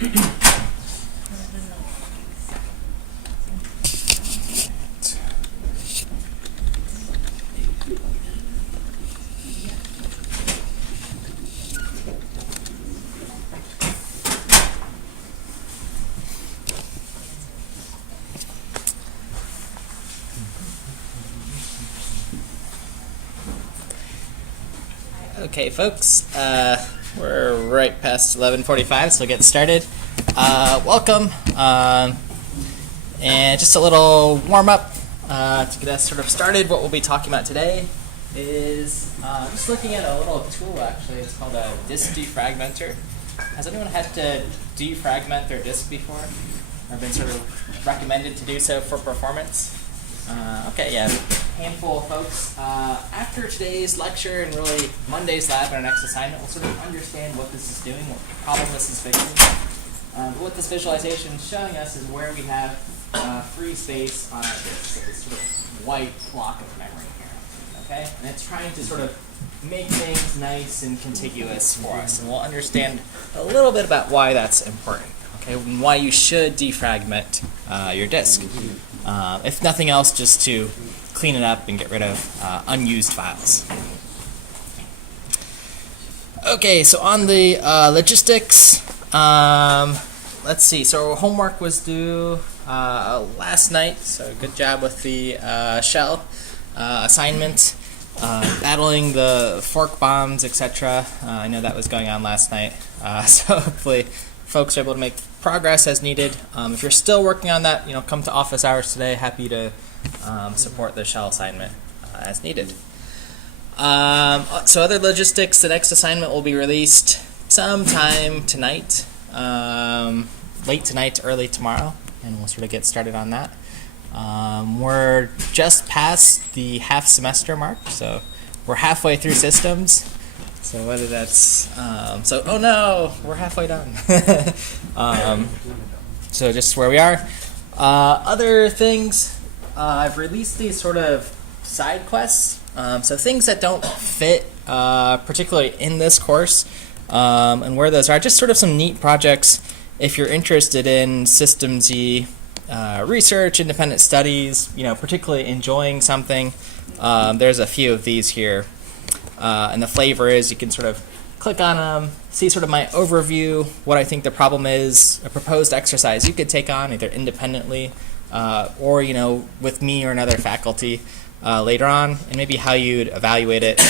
Okay, folks, we're right past 11:45, so we'll get started. Welcome, and just a little warm-up to get us sort of started. What we'll be talking about today is just looking at a little tool, actually. It's called a disk defragmenter. Has anyone had to defragment their disk before, or been sort of recommended to do so for performance? Okay, yeah, handful of folks. After today's lecture and really Monday's lab and our next assignment, we'll sort of understand what this is doing, what problem this is fixing. But what this visualization is showing us is where we have free space on our disk, so this sort of white block of memory here. Okay, and it's trying to sort of make things nice and contiguous for us, and we'll understand a little bit about why that's important. Okay, and why you should defragment your disk. If nothing else, just to clean it up and get rid of unused files. Okay, so on the logistics, let's see. So homework was due last night, so good job with the shell assignment. Battling the fork bombs, etc. I know that was going on last night, so hopefully folks are able to make progress as needed. If you're still working on that, come to office hours today. Happy to support the shell assignment as needed. So other logistics, the next assignment will be released sometime tonight, late tonight, early tomorrow, and we'll sort of get started on that. We're just past the half semester mark, so we're halfway through systems. So whether that's, oh no, we're halfway done. So just where we are. Other things, I've released these sort of side quests. So things that don't fit particularly in this course, and where those are, just sort of some neat projects if you're interested in systems-y research, independent studies, particularly enjoying something. There's a few of these here. And the flavor is you can sort of click on them, see sort of my overview, what I think the problem is, a proposed exercise you could take on either independently or, with me or another faculty later on, and maybe how you'd evaluate it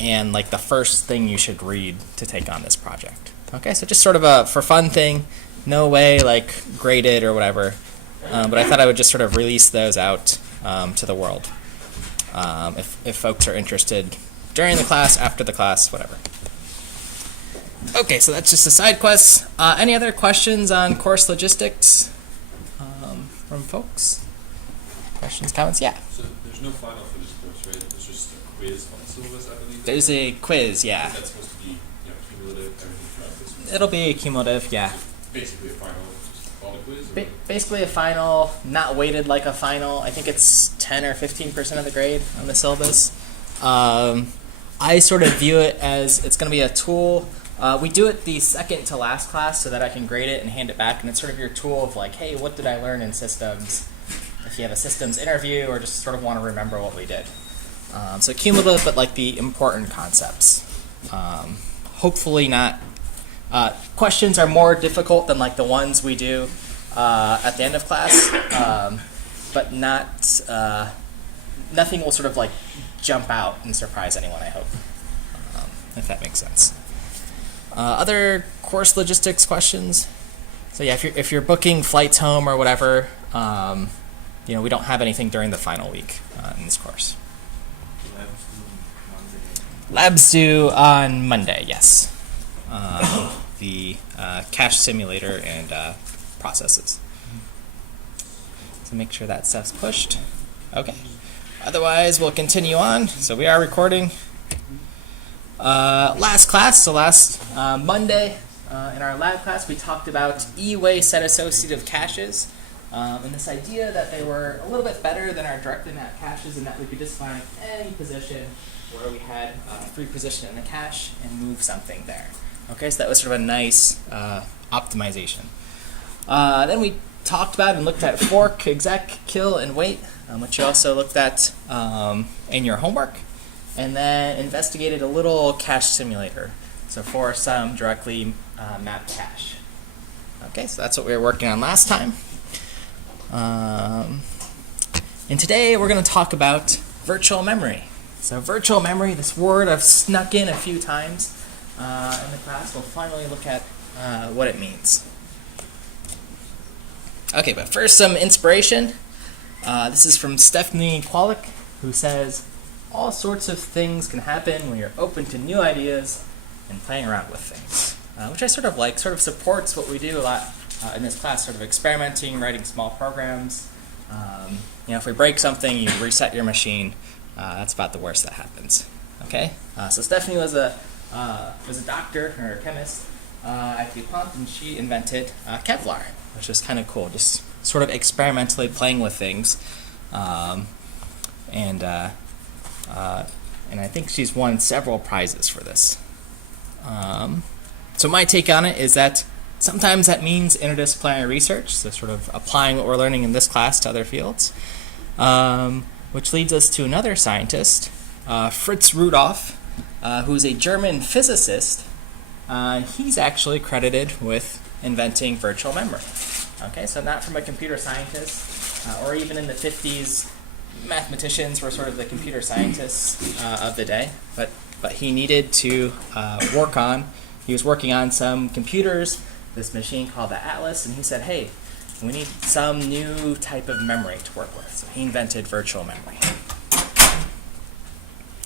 and like the first thing you should read to take on this project. Okay, so just sort of a for fun thing, no way like graded or whatever, but I thought I would just sort of release those out to the world if folks are interested. During the class, after the class, whatever. Okay, so that's just the side quests. Any other questions on course logistics from folks? Questions, comments? Yeah. So there's no final for this course, right? There's just a quiz on the syllabus, I believe. There's a quiz, yeah. Is that supposed to be cumulative, everything throughout this week? It'll be cumulative, yeah. So basically a final, just called a quiz? Basically a final, not weighted like a final. I think it's 10 or 15% of the grade on the syllabus. I sort of view it as it's going to be a tool. We do it the second to last class so that I can grade it and hand it back, and it's sort of your tool of like, hey, what did I learn in systems? If you have a systems interview or just sort of want to remember what we did. So cumulative, but like the important concepts. Hopefully not. Questions are more difficult than like the ones we do at the end of class, but not. Nothing will sort of like jump out and surprise anyone, I hope, if that makes sense. Other course logistics questions? So yeah, if you're booking flights home or whatever, we don't have anything during the final week in this course. Labs due on Monday, yes. The cache simulator and processes. So make sure that stuff's pushed. Okay. Otherwise, we'll continue on. So we are recording. Last class, so last Monday in our lab class, we talked about E-way set associative caches, and this idea that they were a little bit better than our directly mapped caches, and that we could just find any position where we had a free position in the cache and move something there. Okay, so that was sort of a nice optimization. Then we talked about and looked at fork, exec, kill, and wait, which you also looked at in your homework. And then investigated a little cache simulator, so for some directly mapped cache. Okay, so that's what we were working on last time. And today we're going to talk about virtual memory. So virtual memory, this word I've snuck in a few times in the class, we'll finally look at what it means. Okay, but first some inspiration. This is from Stephanie Kwolek, who says, all sorts of things can happen when you're open to new ideas and playing around with things, which I sort of like, sort of supports what we do a lot in this class, sort of experimenting, writing small programs. If we break something, you reset your machine. That's about the worst that happens. Okay, so Stephanie was a doctor or a chemist at DuPont, and she invented Kevlar, which is kind of cool, just sort of experimentally playing with things, and I think she's won several prizes for this. So my take on it is that sometimes that means interdisciplinary research, so sort of applying what we're learning in this class to other fields, which leads us to another scientist, Fritz-Rudolf, who's a German physicist. He's actually credited with inventing virtual memory. Okay, so not from a computer scientist, or even in the 50s, mathematicians were sort of the computer scientists of the day, but he needed to he was working on some computers, this machine called the Atlas, and he said, hey, we need some new type of memory to work with. So he invented virtual memory,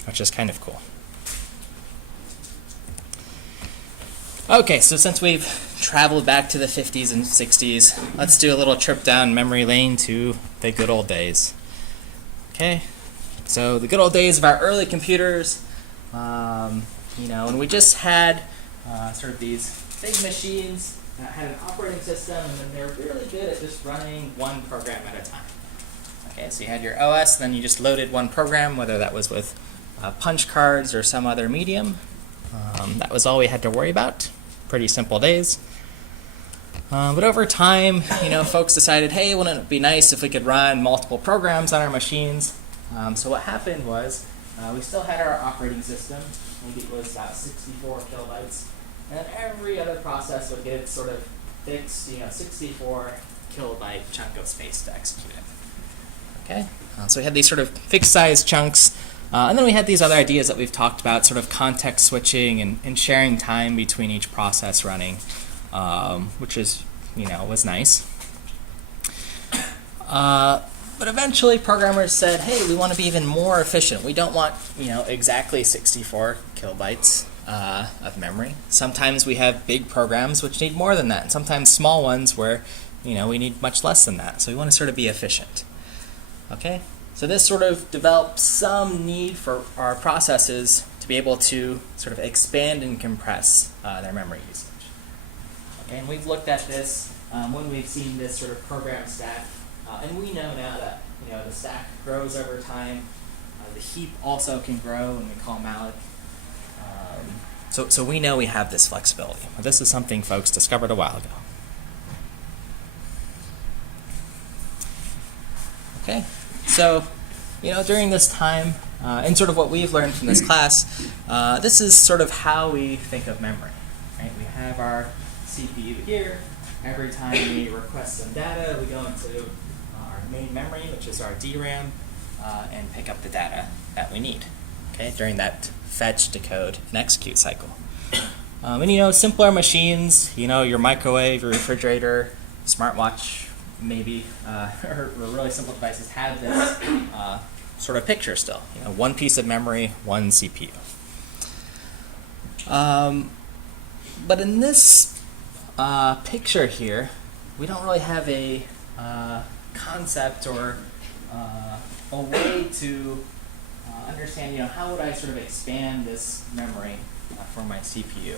which is kind of cool. Okay, so since we've traveled back to the 50s and 60s, let's do a little trip down memory lane to the good old days. Okay, so the good old days of our early computers, when we just had sort of these big machines that had an operating system, and then they were really good at just running one program at a time. Okay, so you had your OS, and then you just loaded one program, whether that was with punch cards or some other medium. That was all we had to worry about. Pretty simple days. But over time, folks decided, hey, wouldn't it be nice if we could run multiple programs on our machines? So what happened was we still had our operating system. Maybe it was about 64 kilobytes. And every other process would get its sort of fixed, 64 kilobyte chunk of space to execute it. Okay? So we had these sort of fixed size chunks. And then we had these other ideas that we've talked about, sort of context switching and sharing time between each process running, which is, was nice. But eventually programmers said, hey, we want to be even more efficient. We don't want, exactly 64 kilobytes of memory. Sometimes we have big programs which need more than that, and sometimes small ones where, we need much less than that. So we want to sort of be efficient. Okay? So this sort of develops some need for our processes to be able to sort of expand and compress their memory usage. Okay, and we've looked at this when we've seen this sort of program stack, and we know now that the stack grows over time. The heap also can grow, and we call malloc. So we know we have this flexibility. This is something folks discovered a while ago. Okay. So, during this time, and sort of what we've learned from this class, this is sort of how we think of memory. Right? We have our CPU here. Every time we request some data, we go into our main memory, which is our DRAM, and pick up the data that we need. Okay, during that fetch, decode, and execute cycle. And simpler machines, your microwave, your refrigerator, smartwatch, maybe, or really simple devices have this sort of picture still. One piece of memory, one CPU. But in this picture here, we don't really have a concept or a way to understand, how would I sort of expand this memory for my CPU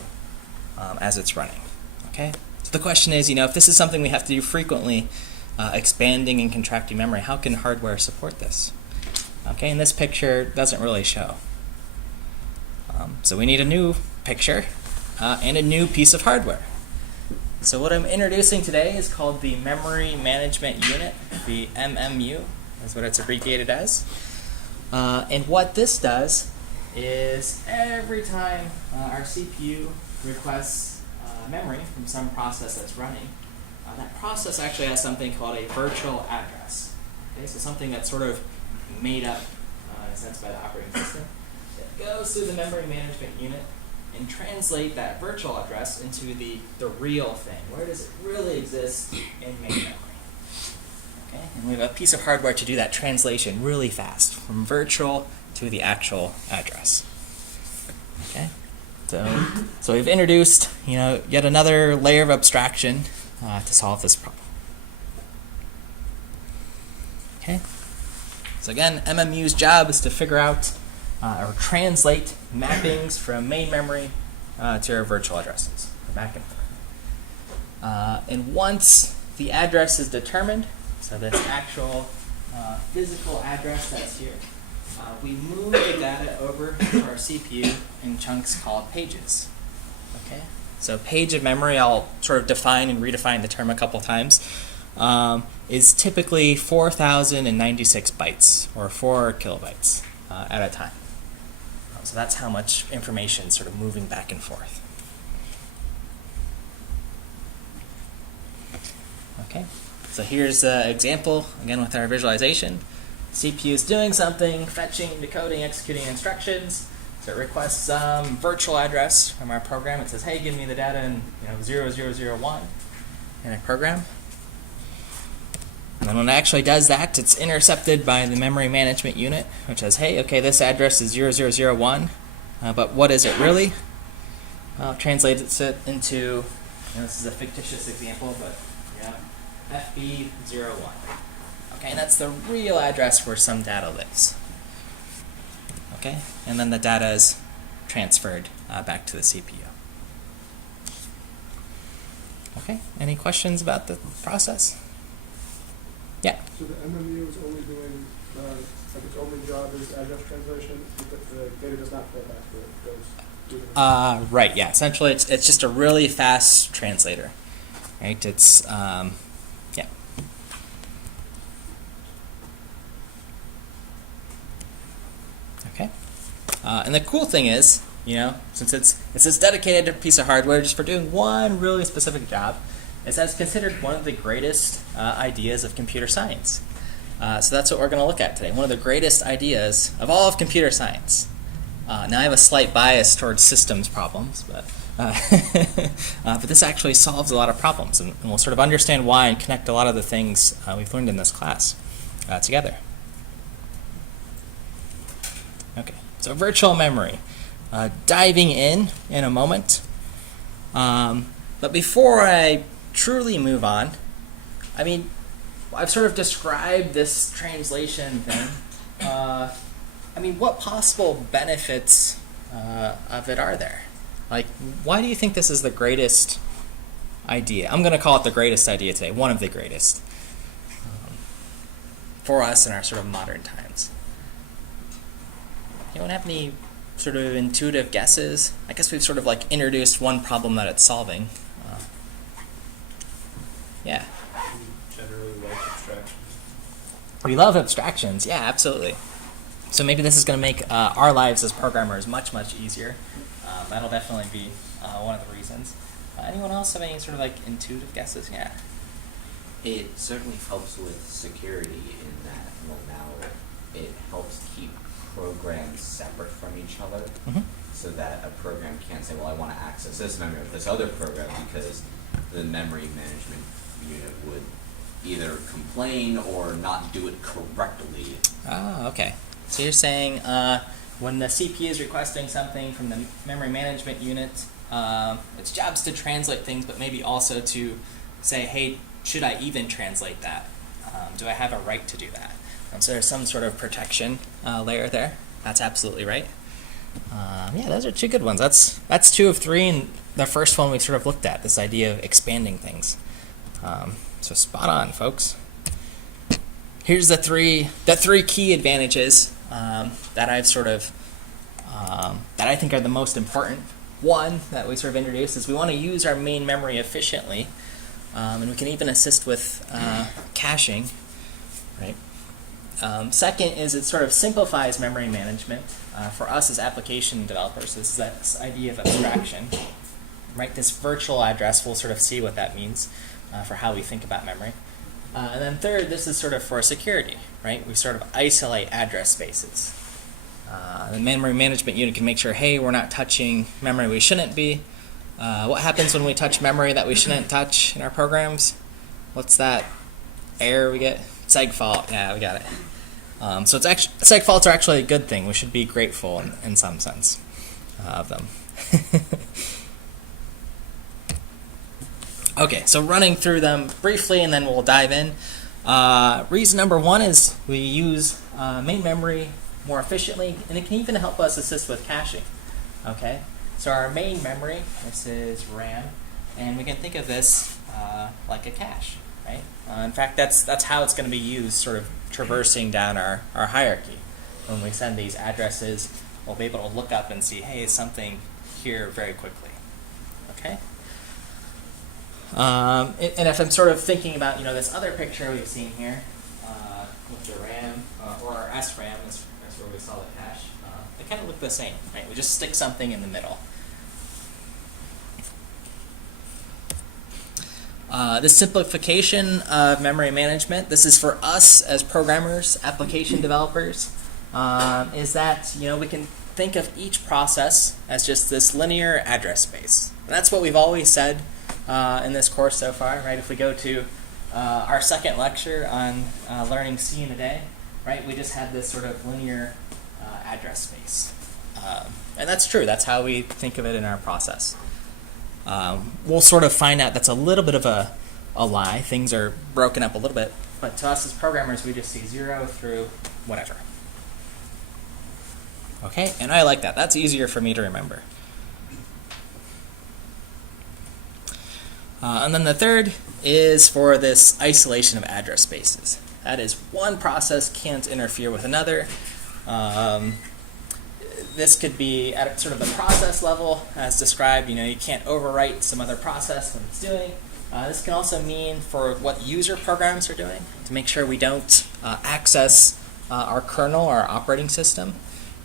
as it's running. Okay. So the question is, if this is something we have to do frequently, expanding and contracting memory, how can hardware support this? Okay, and this picture doesn't really show. So we need a new picture and a new piece of hardware. So what I'm introducing today is called the Memory Management Unit, the MMU, is what it's abbreviated as. And what this does is every time our CPU requests memory from some process that's running, that process actually has something called a virtual address. Okay, so something that's sort of made up, in a sense, by the operating system. It goes through the memory management unit and translate that virtual address into the real thing. Where does it really exist in main memory? Okay, and we have a piece of hardware to do that translation really fast, from virtual to the actual address. Okay, so we've introduced, yet another layer of abstraction to solve this problem. Okay, so again, MMU's job is to figure out or translate mappings from main memory to our virtual addresses, back and forth. And once the address is determined, so this actual physical address that's here, we move the data over to our CPU in chunks called pages. Okay, so page of memory, I'll sort of define and redefine the term a couple times, is typically 4,096 bytes, or 4 kilobytes at a time. So that's how much information is sort of moving back and forth. Okay, so here's an example, again with our visualization. CPU is doing something, fetching, decoding, executing instructions. So it requests some virtual address from our program. It says, hey, give me the data in 0001 in a program. And then when it actually does that, it's intercepted by the memory management unit, which says, hey, okay, this address is 0001, but what is it really? Well, it translates it into, this is a fictitious example, but FB01. Okay, and that's the real address where some data lives. Okay, and then the data is transferred back to the CPU. Okay, any questions about the process? Yeah. So the MMU is only doing, like its only job is address translation. The data does not flow back to it. It goes to the Right. Yeah. Essentially, it's just a really fast translator. Right. It's yeah. Okay. And the cool thing is, since it's this dedicated piece of hardware just for doing one really specific job, is that it's considered one of the greatest ideas of computer science. So that's what we're going to look at today. One of the greatest ideas of all of computer science. Now I have a slight bias towards systems problems, but this actually solves a lot of problems, and we'll sort of understand why and connect a lot of the things we've learned in this class together. Okay, so virtual memory. Diving in a moment. But before I truly move on, I've sort of described this translation thing. What possible benefits of it are there? Like, why do you think this is the greatest idea? I'm going to call it the greatest idea today, one of the greatest for us in our sort of modern times. Anyone have any sort of intuitive guesses? I guess we've sort of like introduced one problem that it's solving. Yeah. Generally like abstractions. We love abstractions. Yeah, absolutely. So maybe this is going to make our lives as programmers much, much easier. That'll definitely be one of the reasons. Anyone else have any sort of like intuitive guesses? Yeah. It certainly helps with security in that, now it helps keep programs separate from each other, so that a program can't say, well, I want to access this memory of this other program, because the memory management unit would either complain or not do it correctly. Oh, okay. So you're saying when the CPU is requesting something from the memory management unit, its job's to translate things, but maybe also to say, hey, should I even translate that? Do I have a right to do that? So there's some sort of protection layer there. That's absolutely right. Yeah, those are two good ones. That's 2 of 3, and the first one we sort of looked at, this idea of expanding things. So spot on, folks. Here's the three key advantages that I've sort of that I think are the most important one that we sort of introduced is we want to use our main memory efficiently, and we can even assist with caching, right? Second is it sort of simplifies memory management for us as application developers. This is that idea of abstraction, right? This virtual address, we'll sort of see what that means for how we think about memory. And then third, this is sort of for security, right? We sort of isolate address spaces. The memory management unit can make sure, hey, we're not touching memory we shouldn't be. What happens when we touch memory that we shouldn't touch in our programs? What's that error we get? Seg fault. Yeah, we got it. So it's actually, seg faults are actually a good thing. We should be grateful in some sense of them. Okay, so running through them briefly, and then we'll dive in. Reason number one is we use main memory more efficiently, and it can even help us assist with caching. Okay, so our main memory, this is RAM, and we can think of this like a cache, right? In fact, that's how it's going to be used, sort of traversing down our hierarchy. When we send these addresses, we'll be able to look up and see, hey, something here very quickly. Okay. And if I'm sort of thinking about, this other picture we've seen here with the RAM or our SRAM, that's where we saw the cache. They kind of look the same, right? We just stick something in the middle. This simplification of memory management, this is for us as programmers, application developers, is that we can think of each process as just this linear address space. And that's what we've always said in this course so far, right? If we go to our second lecture on learning C in a day, right? We just had this sort of linear address space. And that's true. That's how we think of it in our process. We'll sort of find out that's a little bit of a lie. Things are broken up a little bit. But to us as programmers, we just see 0 through whatever. Okay? And I like that. That's easier for me to remember. And then the third is for this isolation of address spaces. That is, one process can't interfere with another. This could be at sort of the process level, as described. You can't overwrite some other process when it's doing. This can also mean for what user programs are doing, to make sure we don't access our kernel, our operating system.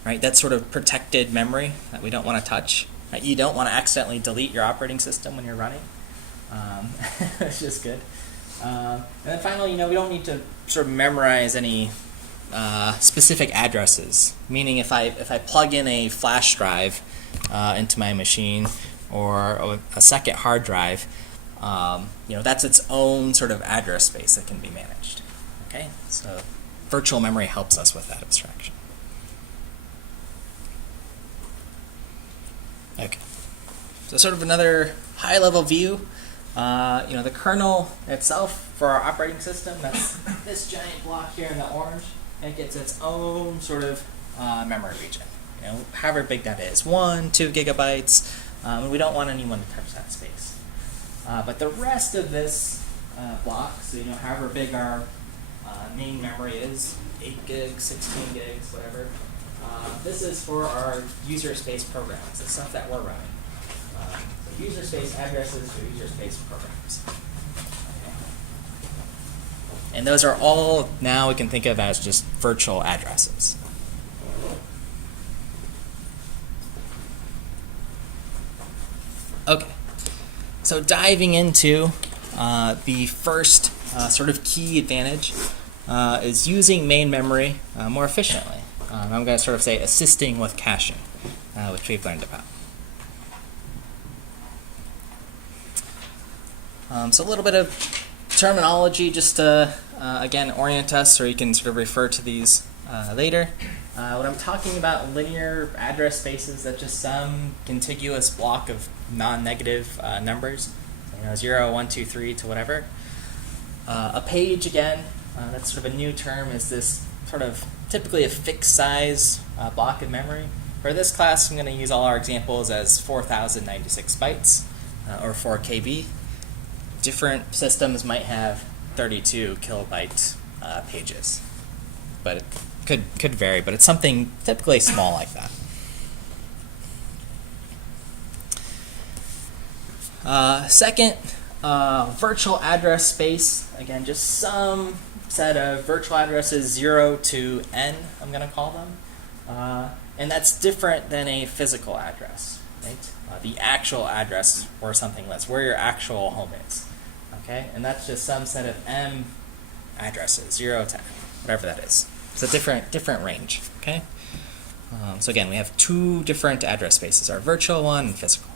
Right? That's sort of protected memory that we don't want to touch. Right? You don't want to accidentally delete your operating system when you're running. Which is good. And then finally, we don't need to sort of memorize any specific addresses. Meaning, if I plug in a flash drive into my machine or a second hard drive, that's its own sort of address space that can be managed. Okay, so virtual memory helps us with that abstraction. Okay, so sort of another high-level view. The kernel itself for our operating system, that's this giant block here in the orange. It gets its own sort of memory region. However big that is, 1, 2 gigabytes. We don't want anyone to touch that space. But the rest of this block, so however big our main memory is, 8 gigs, 16 gigs, whatever. This is for our user space programs, the stuff that we're running. User space addresses or user space programs. Okay. And those are all now we can think of as just virtual addresses. Okay, so diving into the first sort of key advantage is using main memory more efficiently. I'm going to sort of say assisting with caching, which we've learned about. So a little bit of terminology just to, again, orient us, or you can sort of refer to these later. When I'm talking about linear address spaces, that's just some contiguous block of non-negative numbers, 0, 1, 2, 3 to whatever. A page, again, that's sort of a new term, is this sort of typically a fixed size block of memory. For this class, I'm going to use all our examples as 4,096 bytes, or 4 KB. Different systems might have 32 kilobyte pages, but it could vary. But it's something typically small like that. Second, virtual address space. Again, just some set of virtual addresses 0 to n, I'm going to call them. And that's different than a physical address, right? The actual address or something less, where your actual home is. Okay, and that's just some set of m addresses, 0 to n, whatever that is. It's a different range. Okay. So again, we have two different address spaces: our virtual one and physical.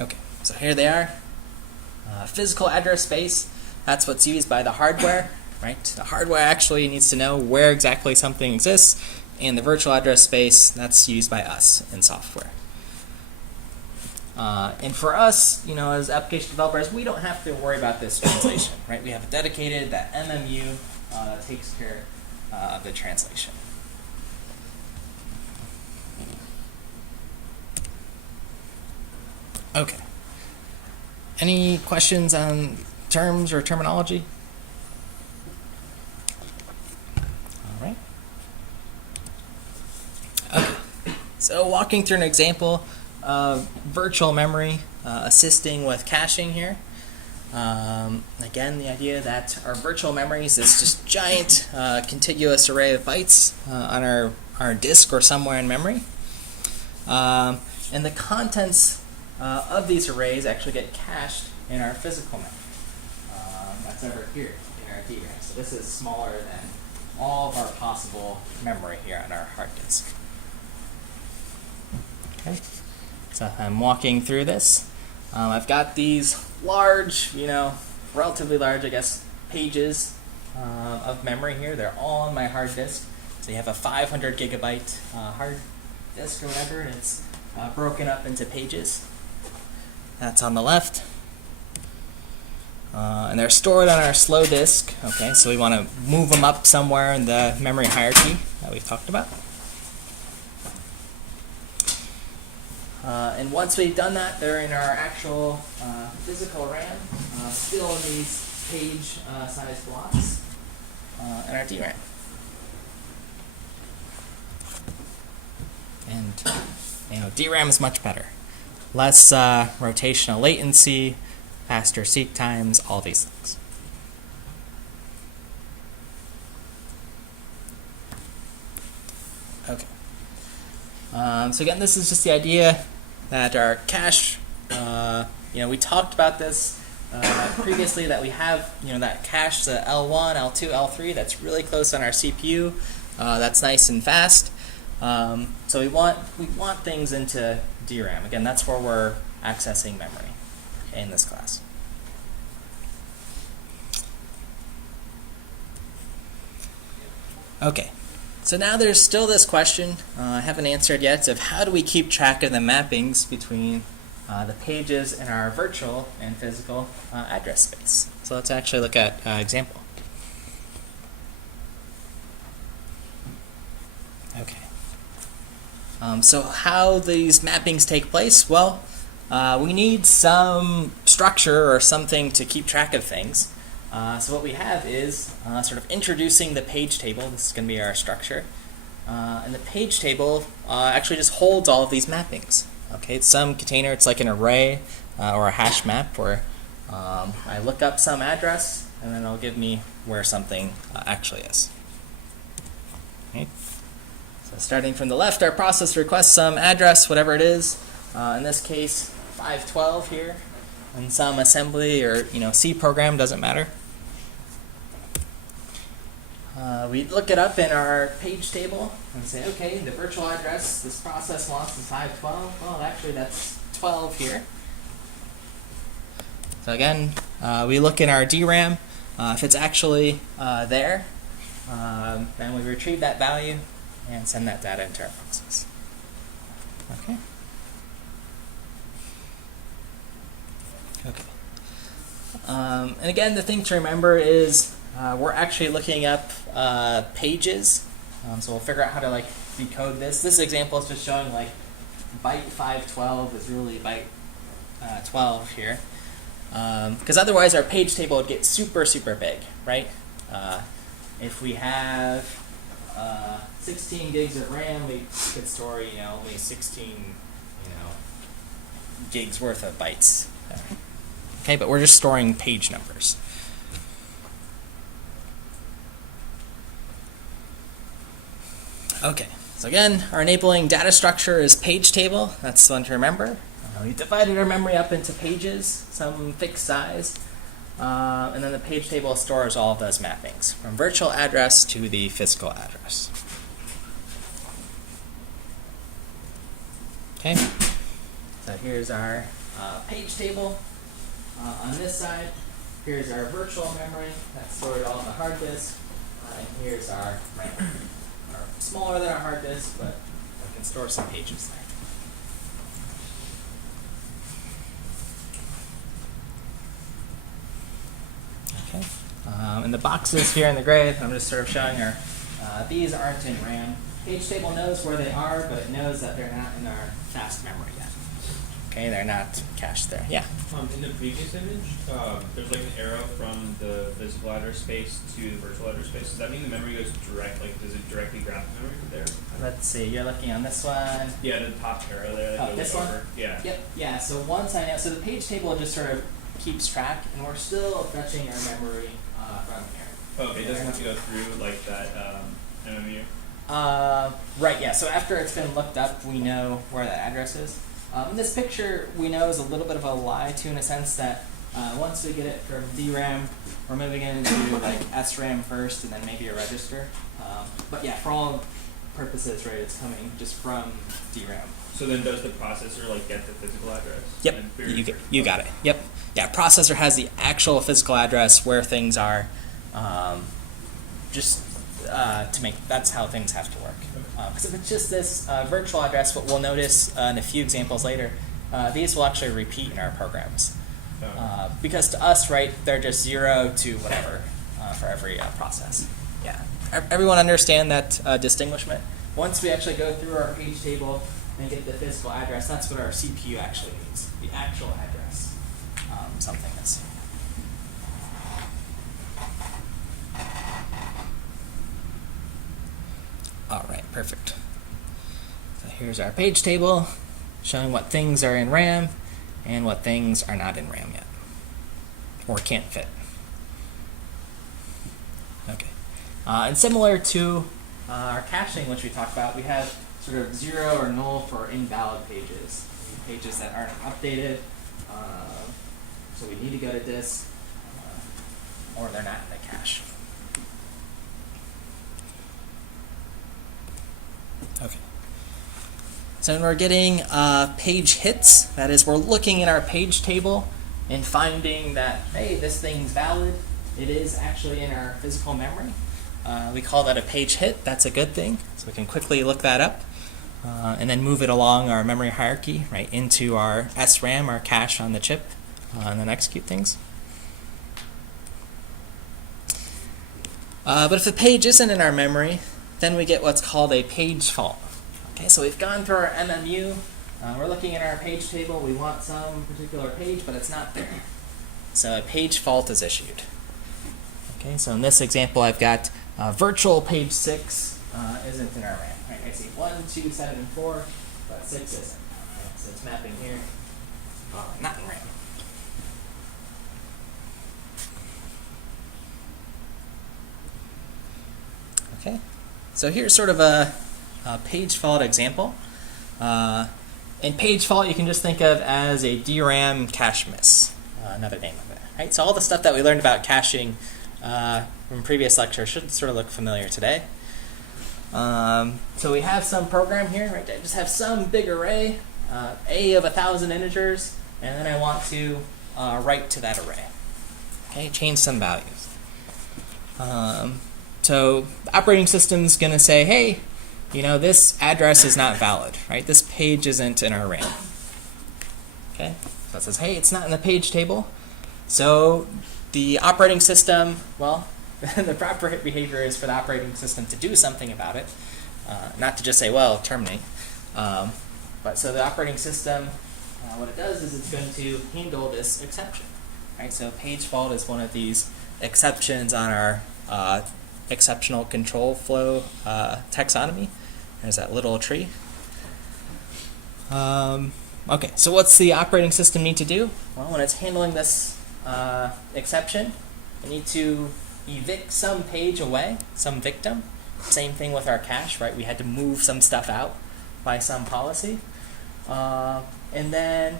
Okay, so here they are. Physical address space. That's what's used by the hardware, right? The hardware actually needs to know where exactly something exists, and the virtual address space, that's used by us in software. And for us, as application developers, we don't have to worry about this translation, right? We have dedicated that MMU that takes care of the translation. Okay. Any questions on terms or terminology? All right. Okay. So walking through an example of virtual memory assisting with caching here. Again, the idea that our virtual memory is this just giant contiguous array of bytes on our disk or somewhere in memory. And the contents of these arrays actually get cached in our physical memory. That's over here in our DRAM. So this is smaller than all of our possible memory here on our hard disk. Okay. So I'm walking through this. I've got these large, relatively large, I guess, pages of memory here. They're all on my hard disk. So you have a 500 gigabyte hard disk or whatever, and it's broken up into pages. That's on the left. And they're stored on our slow disk. Okay, so we want to move them up somewhere in the memory hierarchy that we've talked about. And once we've done that, they're in our actual physical RAM, still in these page-sized blocks in our DRAM. And DRAM is much better. Less rotational latency, faster seek times, all these things. Okay. So again, this is just the idea that our cache, we talked about this previously, that we have, that cache, the L1, L2, L3, that's really close on our CPU. That's nice and fast. So we want things into DRAM. Again, that's where we're accessing memory in this class. Okay. So now there's still this question I haven't answered yet of how do we keep track of the mappings between the pages in our virtual and physical address space. So let's actually look at an example. Okay. So how these mappings take place? Well, we need some structure or something to keep track of things. So what we have is sort of introducing the page table. This is going to be our structure. And the page table actually just holds all of these mappings. Okay, it's some container. It's like an array or a hash map where I look up some address, and then it'll give me where something actually is. Okay. So starting from the left, our process requests some address, whatever it is. In this case, 512 here. And some assembly or C program, doesn't matter. We look it up in our page table and say, okay, the virtual address this process wants is 512. Well, actually that's 12 here. So again, we look in our DRAM. If it's actually there, then we retrieve that value and send that data into our process. Okay. Okay. And again, the thing to remember is we're actually looking up pages. So we'll figure out how to decode this. This example is just showing byte 512 is really byte 12 here. Because otherwise our page table would get super, super big, right? If we have 16 gigs of RAM, we could store, only 16, gigs worth of bytes. Okay, but we're just storing page numbers. Okay, so again, our enabling data structure is page table. That's the one to remember. We divided our memory up into pages, some fixed size, and then the page table stores all of those mappings, from virtual address to the physical address. Okay, so here's our page table. On this side, here's our virtual memory that's stored all on the hard disk, and here's our RAM. Smaller than our hard disk, but we can store some pages there. Okay, and the boxes here in the gray, I'm just sort of showing are, these aren't in RAM. Page table knows where they are, but it knows that they're not in our fast memory yet. Okay, they're not cached there. Yeah? In the previous image, there's like an arrow from the physical address space to the virtual address space. Does that mean the memory goes direct, like does it directly grab the memory from there? Let's see, you're looking on this one. Yeah, the top arrow there. That goes This over. one? Yeah. Yep, yeah, so once I know, so the page table just sort of keeps track, and we're still fetching our memory from here. Okay, it doesn't have to go through like that MMU. Right, yeah, so after it's been looked up, we know where that address is. This picture we know is a little bit of a lie too, in a sense that once we get it from DRAM, we're moving it into like SRAM first and then maybe a register. But yeah, for all purposes, right, it's coming just from DRAM. So then does the processor like get the physical address? Yep, you got it. Yep. Yeah, processor has the actual physical address where things are, just to make, that's how things have to work. Because if it's just this virtual address, what we'll notice in a few examples later, these will actually repeat in our programs. Because to us, right, they're just 0 to whatever for every process. Yeah. Everyone understand that distinguishment? Once we actually go through our page table and get the physical address, that's what our CPU actually means, the actual address. Something is. All right, perfect. So here's our page table showing what things are in RAM and what things are not in RAM yet or can't fit. Okay. And similar to our caching, which we talked about, we have sort of 0 or null for invalid pages, pages that aren't updated, so we need to go to disk, or they're not in the cache. Okay. So when we're getting page hits, that is, we're looking at our page table and finding that, hey, this thing's valid. It is actually in our physical memory. We call that a page hit. That's a good thing. So we can quickly look that up and then move it along our memory hierarchy, right, into our SRAM, our cache on the chip, and then execute things. But if the page isn't in our memory, then we get what's called a page fault. Okay, so we've gone through our MMU. We're looking at our page table. We want some particular page, but it's not there. So a page fault is issued. Okay, so in this example, I've got virtual page 6 isn't in our RAM. Right, I see 1, 2, 7, and 4, but 6 isn't. Right, so it's mapping here, not in RAM. Okay, so here's sort of a page fault example. In page fault, you can just think of as a DRAM cache miss, another name of it. Right? So all the stuff that we learned about caching from previous lecture should sort of look familiar today. So we have some program here, right? I just have some big array, A of 1,000 integers, and then I want to write to that array. Okay, change some values. So the operating system's going to say, hey, this address is not valid, right? This page isn't in our RAM. Okay, so it says, hey, it's not in the page table. So the operating system, well, the proper behavior is for the operating system to do something about it, not to just say, well, terminate. But so the operating system, what it does is it's going to handle this exception, right? So page fault is one of these exceptions on our exceptional control flow taxonomy. There's that little tree. Okay, so what's the operating system need to do? Well, when it's handling this exception, we need to evict some page away, some victim. Same thing with our cache, right? We had to move some stuff out by some policy. And then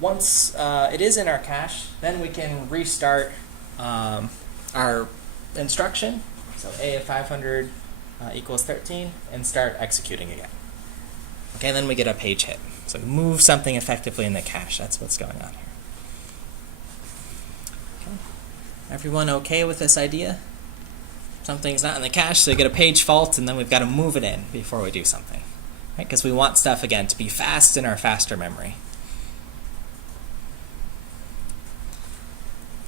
once it is in our cache, then we can restart our instruction. So A of 500 equals 13 and start executing again. Okay, then we get a page hit. So move something effectively in the cache. That's what's going on here. Okay. Everyone okay with this idea? Something's not in the cache, so you get a page fault, and then we've got to move it in before we do something. Right? Because we want stuff, again, to be fast in our faster memory.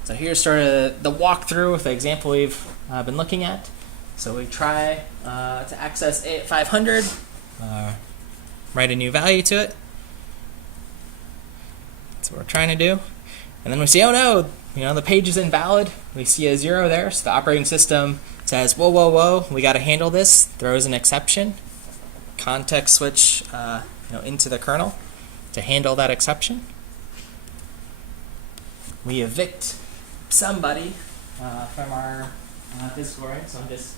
So here's sort of the walkthrough with the example we've been looking at. So we try to access A at 500, write a new value to it. That's what we're trying to do. And then we see, oh no, the page is invalid. We see a 0 there, so the operating system says, whoa, whoa, whoa, we got to handle this. Throws an exception, context switch into the kernel to handle that exception. We evict somebody from our physical array. So I'm just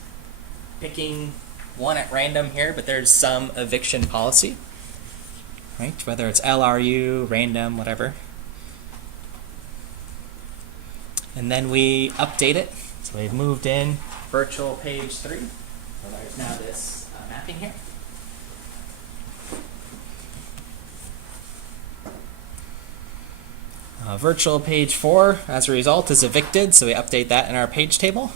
picking one at random here, but there's some eviction policy, right? Whether it's LRU, random, whatever. And then we update it. So we've moved in virtual page 3. So there's now this mapping here. Virtual page 4, as a result, is evicted, so we update that in our page table.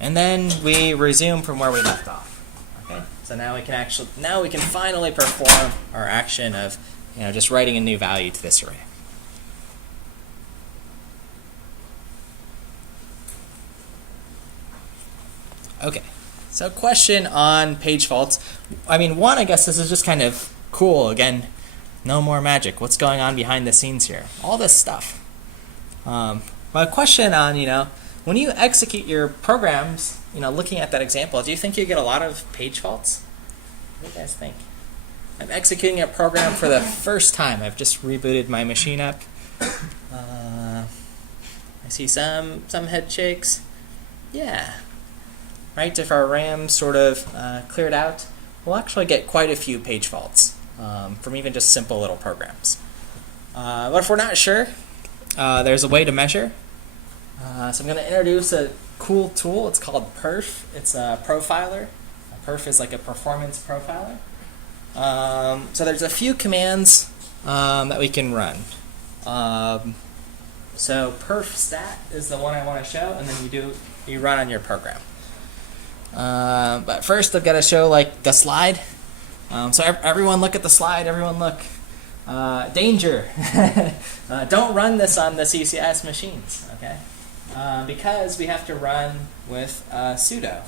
And then we resume from where we left off. Okay, so now we can finally perform our action of just writing a new value to this array. Okay, so question on page faults. I mean, one, I guess this is just kind of cool. Again, no more magic. What's going on behind the scenes here? All this stuff. But a question on, when you execute your programs, looking at that example, do you think you get a lot of page faults? What do you guys think? I'm executing a program for the first time. I've just rebooted my machine up. I see some head shakes. Yeah. Right, if our RAM sort of cleared out, we'll actually get quite a few page faults from even just simple little programs. But if we're not sure, there's a way to measure. So I'm going to introduce a cool tool. It's called perf. It's a profiler. Perf is like a performance profiler. So there's a few commands that we can run. So perf stat is the one I want to show, and then you run on your program. But first I've got to show the slide. So everyone look at the slide. Everyone look. Danger. Don't run this on the CCIS machines, okay? Because we have to run with sudo.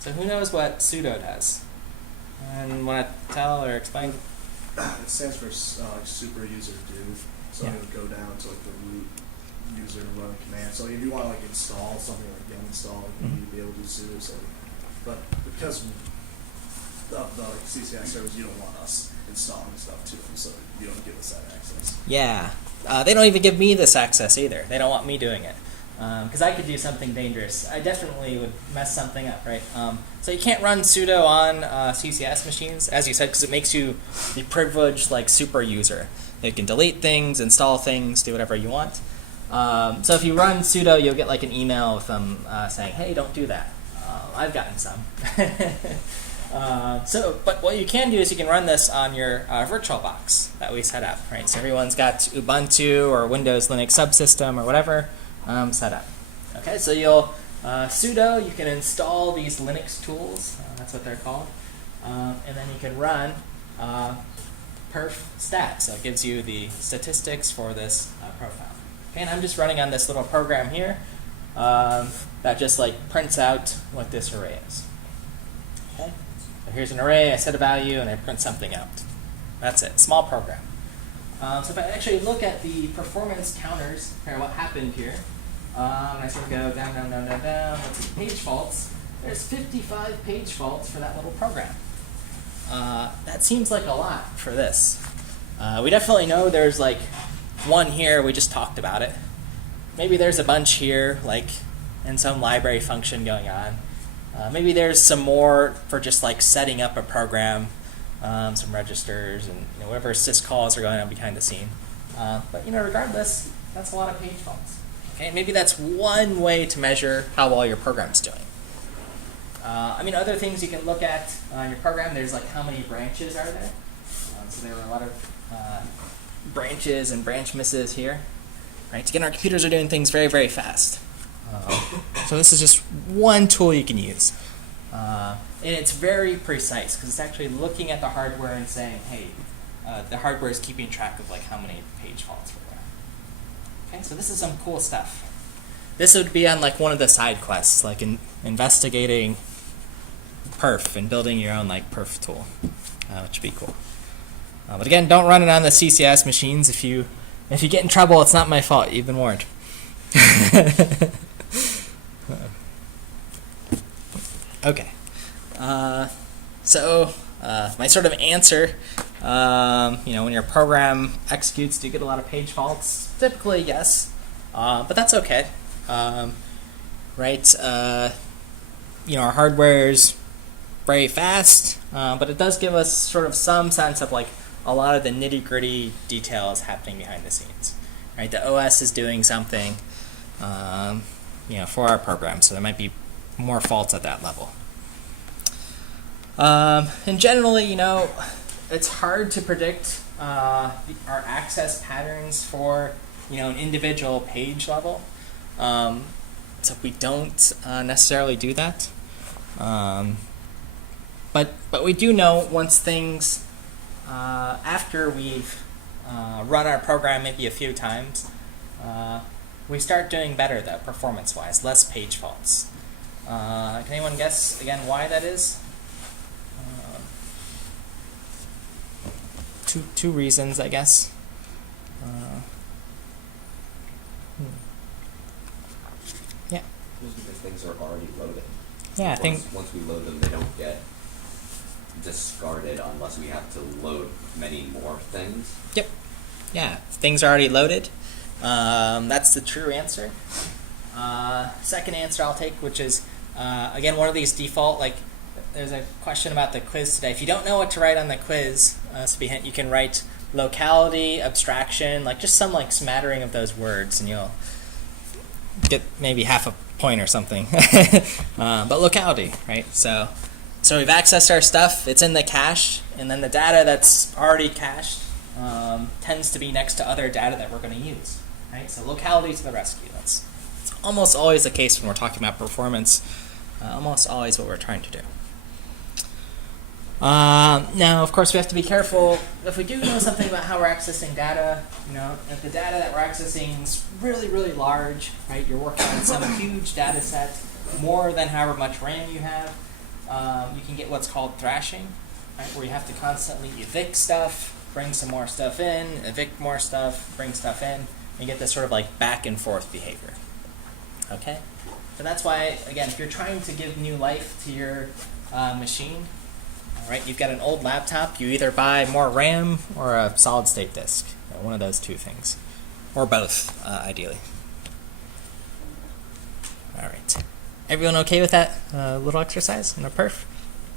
So who knows what sudo does? And want to tell or explain? It stands for super user do. So Yeah. it would go down to the root user run command. So if you want to install something like yum install, you need to be able to do sudo. So, but because of the CCI servers, you don't want us installing stuff to them, so you don't give us that access. Yeah. They don't even give me this access either. They don't want me doing it. Because I could do something dangerous. I definitely would mess something up, right? So you can't run sudo on CCIS machines, as you said, because it makes you the privileged super user. You can delete things, install things, do whatever you want. So if you run sudo, you'll get an email with them saying, hey, don't do that. I've gotten some. But what you can do is you can run this on your virtual box that we set up, right? So everyone's got Ubuntu or Windows Linux subsystem or whatever set up. Okay, so you'll sudo, you can install these Linux tools, that's what they're called, and then you can run perf stat, so it gives you the statistics for this profile. Okay, and I'm just running on this little program here that just prints out what this array is. Okay, so here's an array, I set a value, and I print something out. That's it, small program. So if I actually look at the performance counters, what happened here, I sort of go down, down, down, down, down. Let's see, page faults. There's 55 page faults for that little program. That seems like a lot for this. We definitely know there's like one here, we just talked about it. Maybe there's a bunch here, like in some library function going on. Maybe there's some more for just like setting up a program, some registers and whatever syscalls are going on behind the scene. But regardless, that's a lot of page faults. Okay, maybe that's one way to measure how well your program's doing. Other things you can look at on your program, there's like how many branches are there. So there are a lot of branches and branch misses here. Right? Again, our computers are doing things very, very fast. So this is just one tool you can use. And it's very precise because it's actually looking at the hardware and saying, hey, the hardware is keeping track of like how many page faults were there. Okay, so this is some cool stuff. This would be on like one of the side quests, like investigating perf and building your own like perf tool, which would be cool. But again, don't run it on the CCIS machines. If you get in trouble, it's not my fault. You've been warned. Okay. So my sort of answer, when your program executes, do you get a lot of page faults? Typically, yes, but that's okay. Right? Our hardware's very fast, but it does give us sort of some sense of like a lot of the nitty-gritty details happening behind the scenes. Right? The OS is doing something, for our program, so there might be more faults at that level. And generally, it's hard to predict our access patterns for, an individual page level. So we don't necessarily do that. But we do know once things, after we've run our program maybe a few times, we start doing better though, performance-wise, less page faults. Can anyone guess, again, why that is? Two reasons, I guess. Yeah. Just because things are already loaded. Yeah, I think. Once we load them, they don't get discarded unless we have to load many more things. Yep. Yeah, things are already loaded. That's the true answer. Second answer I'll take, which is, again, one of these default, like, there's a question about the quiz today. If you don't know what to write on the quiz, you can write locality, abstraction, like just some like smattering of those words, and you'll get maybe half a point or something. But locality, right? So we've accessed our stuff. It's in the cache, and then the data that's already cached tends to be next to other data that we're going to use, right? So locality to the rescue. That's almost always the case when we're talking about performance. Almost always what we're trying to do. Now, of course, we have to be careful if we do know something about how we're accessing data. If the data that we're accessing is really, really large, right? You're working on some huge data set, more than however much RAM you have. You can get what's called thrashing, right? Where you have to constantly evict stuff, bring some more stuff in, evict more stuff, bring stuff in, and you get this sort of like back and forth behavior. Okay? So that's why, again, if you're trying to give new life to your machine, right? You've got an old laptop. You either buy more RAM or a solid-state disk. One of those two things, or both, ideally. All right. Everyone okay with that little exercise in a perf?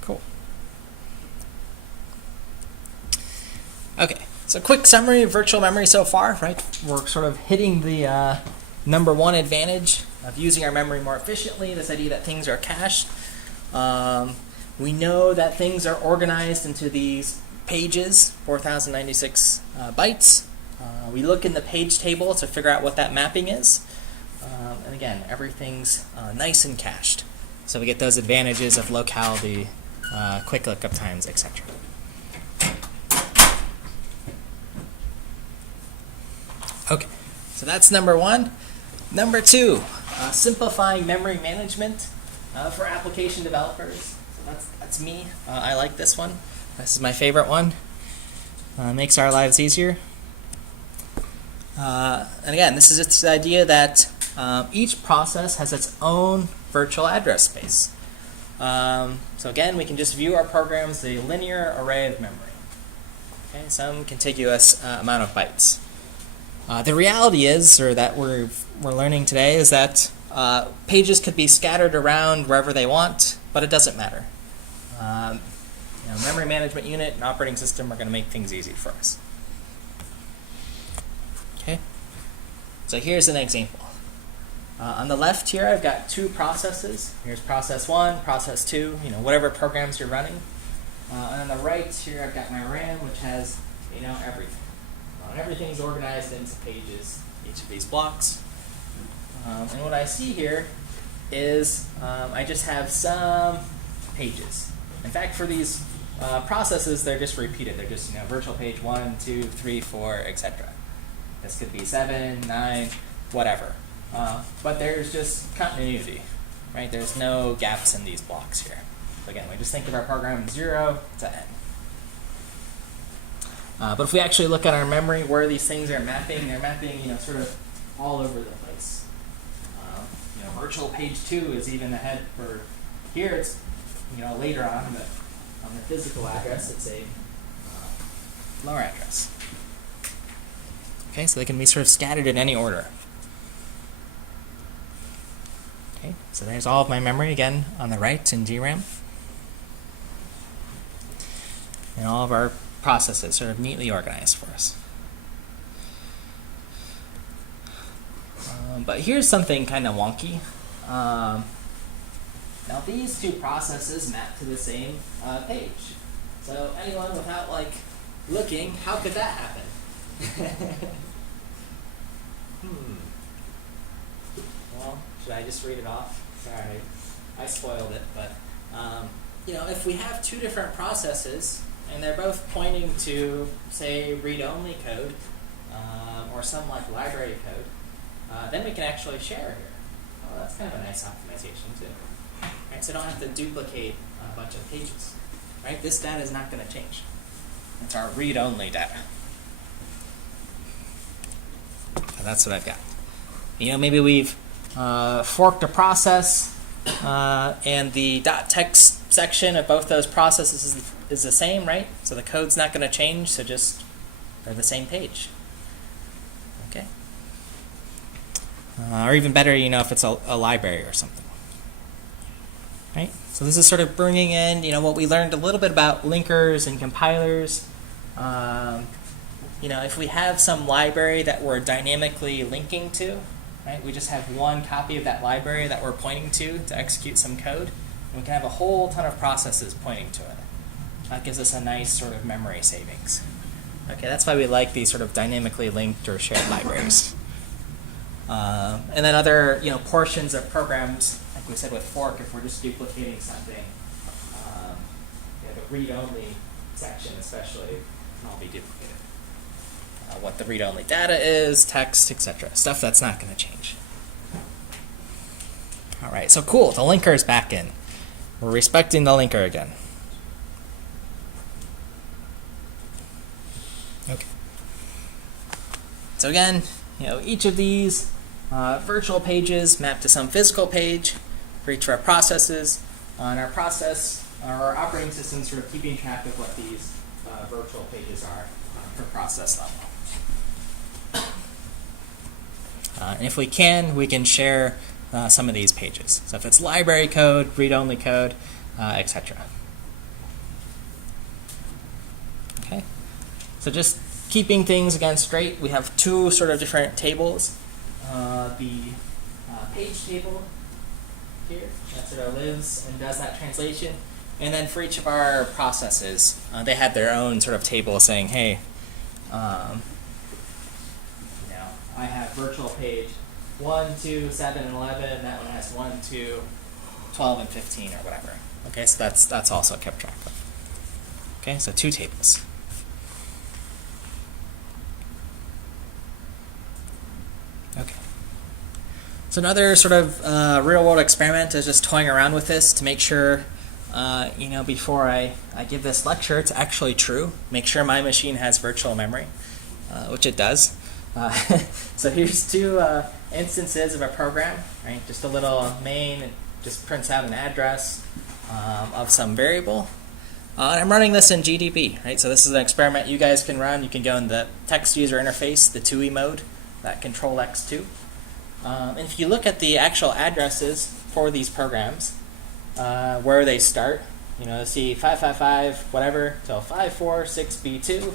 Cool. Okay. So quick summary of virtual memory so far, right? We're sort of hitting the number one advantage of using our memory more efficiently. This idea that things are cached. We know that things are organized into these pages, 4,096 bytes. We look in the page table to figure out what that mapping is. And again, everything's nice and cached. So we get those advantages of locality, quick lookup times, etc. Okay, so that's number one. Number two, simplifying memory management for application developers. That's me. I like this one. This is my favorite one. Makes our lives easier. And again, this is just the idea that each process has its own virtual address space. So again, we can just view our program as a linear array of memory. Okay, some contiguous amount of bytes. The reality is, or that we're learning today, is that pages could be scattered around wherever they want, but it doesn't matter. Memory management unit and operating system are going to make things easy for us. Okay, so here's an example. On the left here, I've got two processes. Here's process 1, process 2, whatever programs you're running. And on the right here, I've got my RAM, which has, everything. And everything's organized into pages, each of these blocks. And what I see here is I just have some pages. In fact, for these processes, they're just repeated. They're just, virtual page 1, 2, 3, 4, etc. This could be 7, 9, whatever. But there's just continuity, right? There's no gaps in these blocks here. So again, we just think of our program 0 to n. But if we actually look at our memory, where these things are mapping, they're mapping, sort of all over the place. Virtual page 2 is even ahead for here. It's later on, but on the physical address, it's a lower address. Okay, so they can be sort of scattered in any order. Okay, so there's all of my memory again on the right in DRAM. And all of our processes sort of neatly organized for us. But here's something kind of wonky. Now these two processes map to the same page. So anyone without looking, how could that happen? Well, should I just read it off? Sorry, I spoiled it. But if we have two different processes and they're both pointing to, say, read-only code or some library code, then we can actually share here. Oh, that's kind of a nice optimization too. Right, so I don't have to duplicate a bunch of pages. Right, this data is not going to change. It's our read-only data. So that's what I've got. Maybe we've forked a process, and the .text section of both those processes is the same, right? So the code's not going to change, so just they're the same page. Okay. Or even better, if it's a library or something. Right? So this is sort of bringing in, what we learned a little bit about linkers and compilers. If we have some library that we're dynamically linking to, right? We just have one copy of that library that we're pointing to execute some code. And we can have a whole ton of processes pointing to it. That gives us a nice sort of memory savings. Okay, that's why we like these sort of dynamically linked or shared libraries. And then other, portions of programs, like we said with fork, if we're just duplicating something, the read-only section especially can all be duplicated. What the read-only data is, text, etc. Stuff that's not going to change. All right, so cool. The linker is back in. We're respecting the linker again. Okay. So again, each of these virtual pages map to some physical page for each of our processes. And our operating system sort of keeping track of what these virtual pages are per process level. And if we can share some of these pages. So if it's library code, read-only code, etc. Okay. So just keeping things again straight, we have two sort of different tables. The page table here, that sort of lives and does that translation. And then for each of our processes, they had their own sort of table saying, hey, I have virtual page 1, 2, 7, and 11. That one has 1, 2, 12, and 15, or whatever. Okay, so that's also kept track of. Okay, so two tables. Okay. So another sort of real-world experiment is just toying around with this to make sure, before I give this lecture, it's actually true. Make sure my machine has virtual memory, which it does. So here's two instances of a program, right? Just a little main, it just prints out an address of some variable. And I'm running this in GDB, right? So this is an experiment you guys can run. You can go in the text user interface, the TUI mode, that control X2. And if you look at the actual addresses for these programs, where they start, see 555 whatever till 546B2.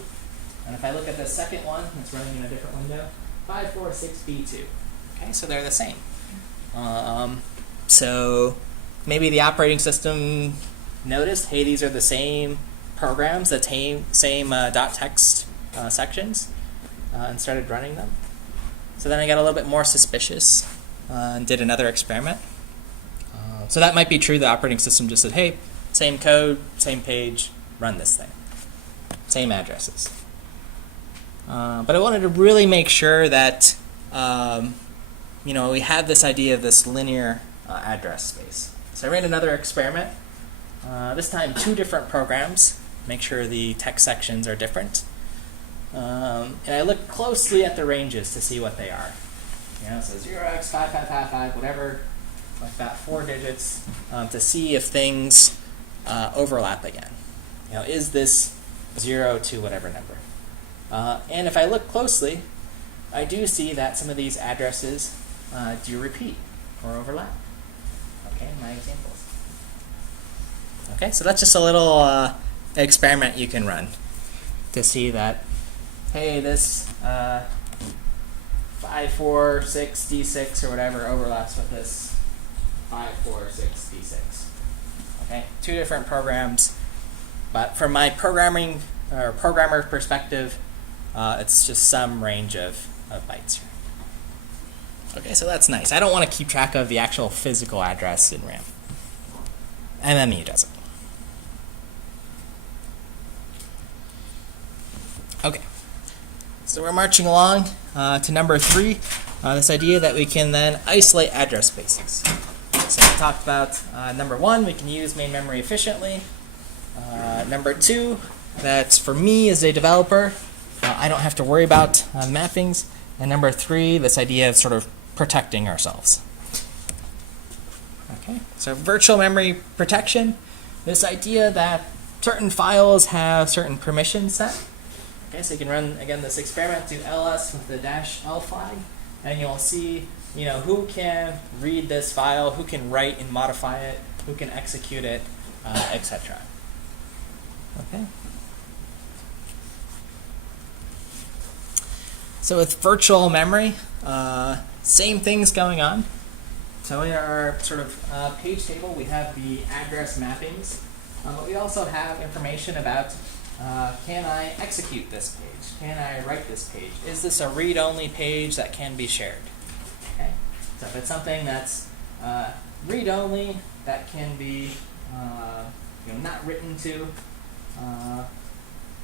And if I look at the second one, it's running in a different window, 546B2. Okay, so they're the same. So maybe the operating system noticed, hey, these are the same programs, the same .text sections, and started running them. So then I got a little bit more suspicious and did another experiment. So that might be true. The operating system just said, hey, same code, same page, run this thing. Same addresses. But I wanted to really make sure that we have this idea of this linear address space. So I ran another experiment. This time 2 different programs. Make sure the text sections are different. And I looked closely at the ranges to see what they are. So 0x5555, whatever, like that, 4 digits, to see if things overlap again. Is this 0 to whatever number? And if I look closely, I do see that some of these addresses do repeat or overlap. Okay, in my examples. Okay, so that's just a little experiment you can run to see that, hey, this 546D6 or whatever overlaps with this 546D6. Okay, 2 different programs, but from my programmer perspective, it's just some range of bytes here. Okay, so that's nice. I don't want to keep track of the actual physical address in RAM. MMU does it. Okay, so we're marching along to number 3, this idea that we can then isolate address spaces. So we talked about number 1, we can use main memory efficiently. Number 2, that's for me as a developer, I don't have to worry about mappings. And number 3, this idea of sort of protecting ourselves. Okay, so virtual memory protection, this idea that certain files have certain permissions set. Okay, so you can run, again, this experiment, do ls with the -l flag, and you'll see, who can read this file, who can write and modify it, who can execute it, etc. Okay. So with virtual memory, same things going on. So in our sort of page table, we have the address mappings, but we also have information about, can I execute this page? Can I write this page? Is this a read-only page that can be shared? Okay. So if it's something that's read-only, that can be not written to,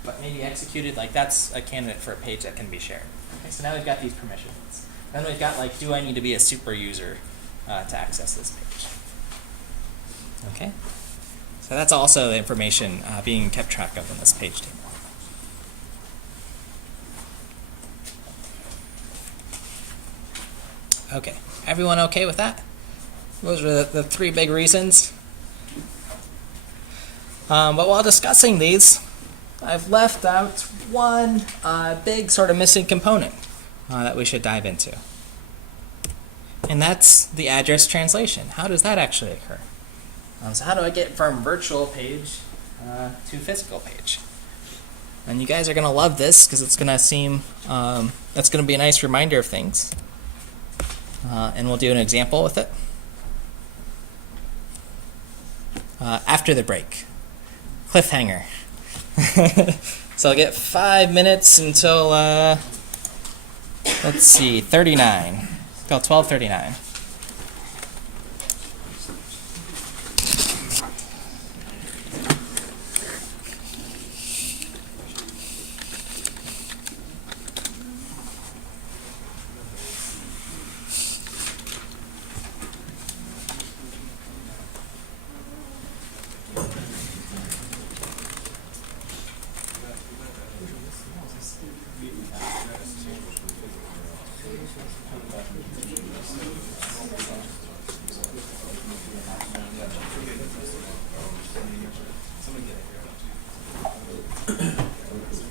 but maybe executed, like that's a candidate for a page that can be shared. Okay, so now we've got these permissions. Then we've got, like, do I need to be a super user to access this page? Okay, so that's also the information being kept track of in this page table. Okay, everyone okay with that? Those are the 3 big reasons. But while discussing these, I've left out one big sort of missing component that we should dive into. And that's the address translation. How does that actually occur? So how do I get from virtual page to physical page? And you guys are going to love this because it's going to seem, that's going to be a nice reminder of things. And we'll do an example with it after the break. Cliffhanger. So I'll get 5 minutes until, let's see, 39. Till 12:39.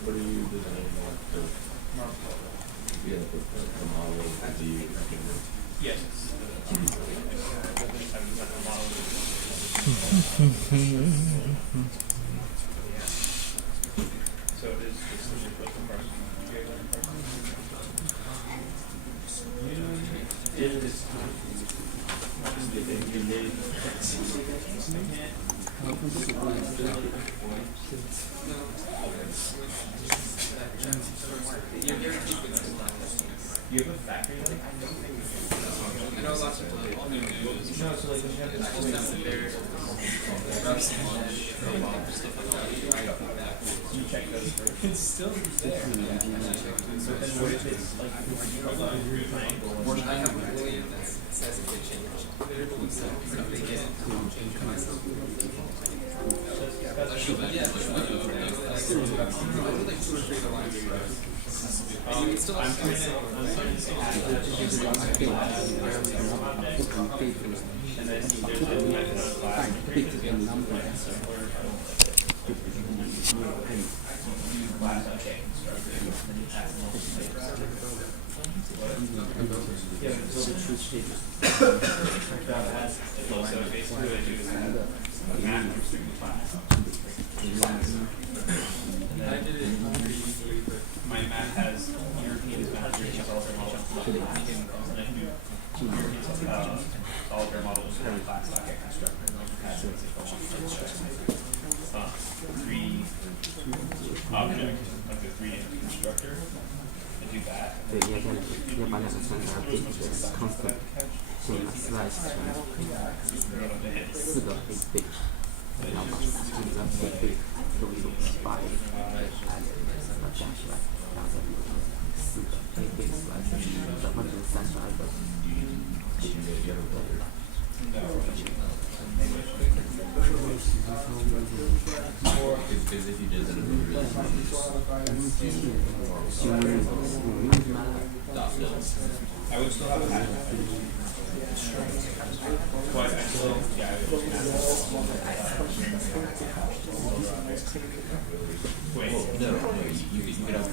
What do you design the model of the Yes. So it is just like the parts. You have a factory like I know lots of people. No, so like when you have this you check those first. It's still there. So then what if it's like I have an idea that says it can change. So they get I'm trying to and then there's a method of class so basically what I do is I have a map for student class. My map has European map, European solitaire model, and I can do European solitaire model just have a class like constructor. Three objects of the 3D constructor. And do that. Because if you did that, it would really I would still have a hash. But I still, yeah, I would wait. no, you could have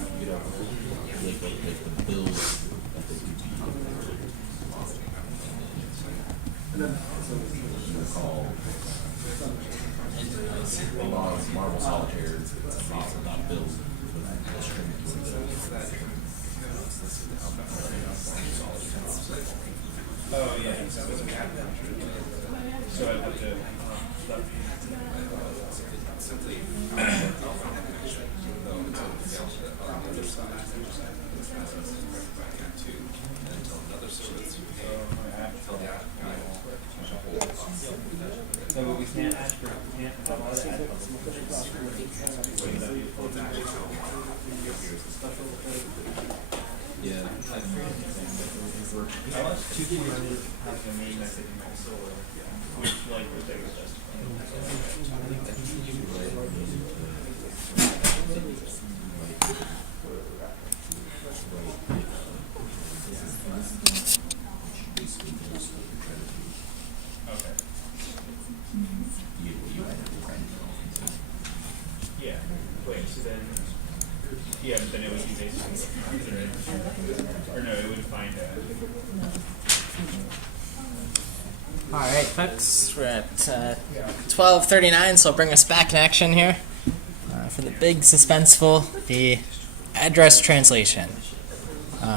like the build of the call Marvel Solitaire. It's not build, but a string Oh yeah. So I'd have to. No, but we can't ask for we can't have all that. Yeah. I want 2 pointers have the main message in my solar, which like was like just. Okay. Yeah. Wait. So then. Yeah, but then it would be basically. Or no, it would find a. All right, folks, we're at 12:39, so I'll bring us back in action here for the big suspenseful, the address translation.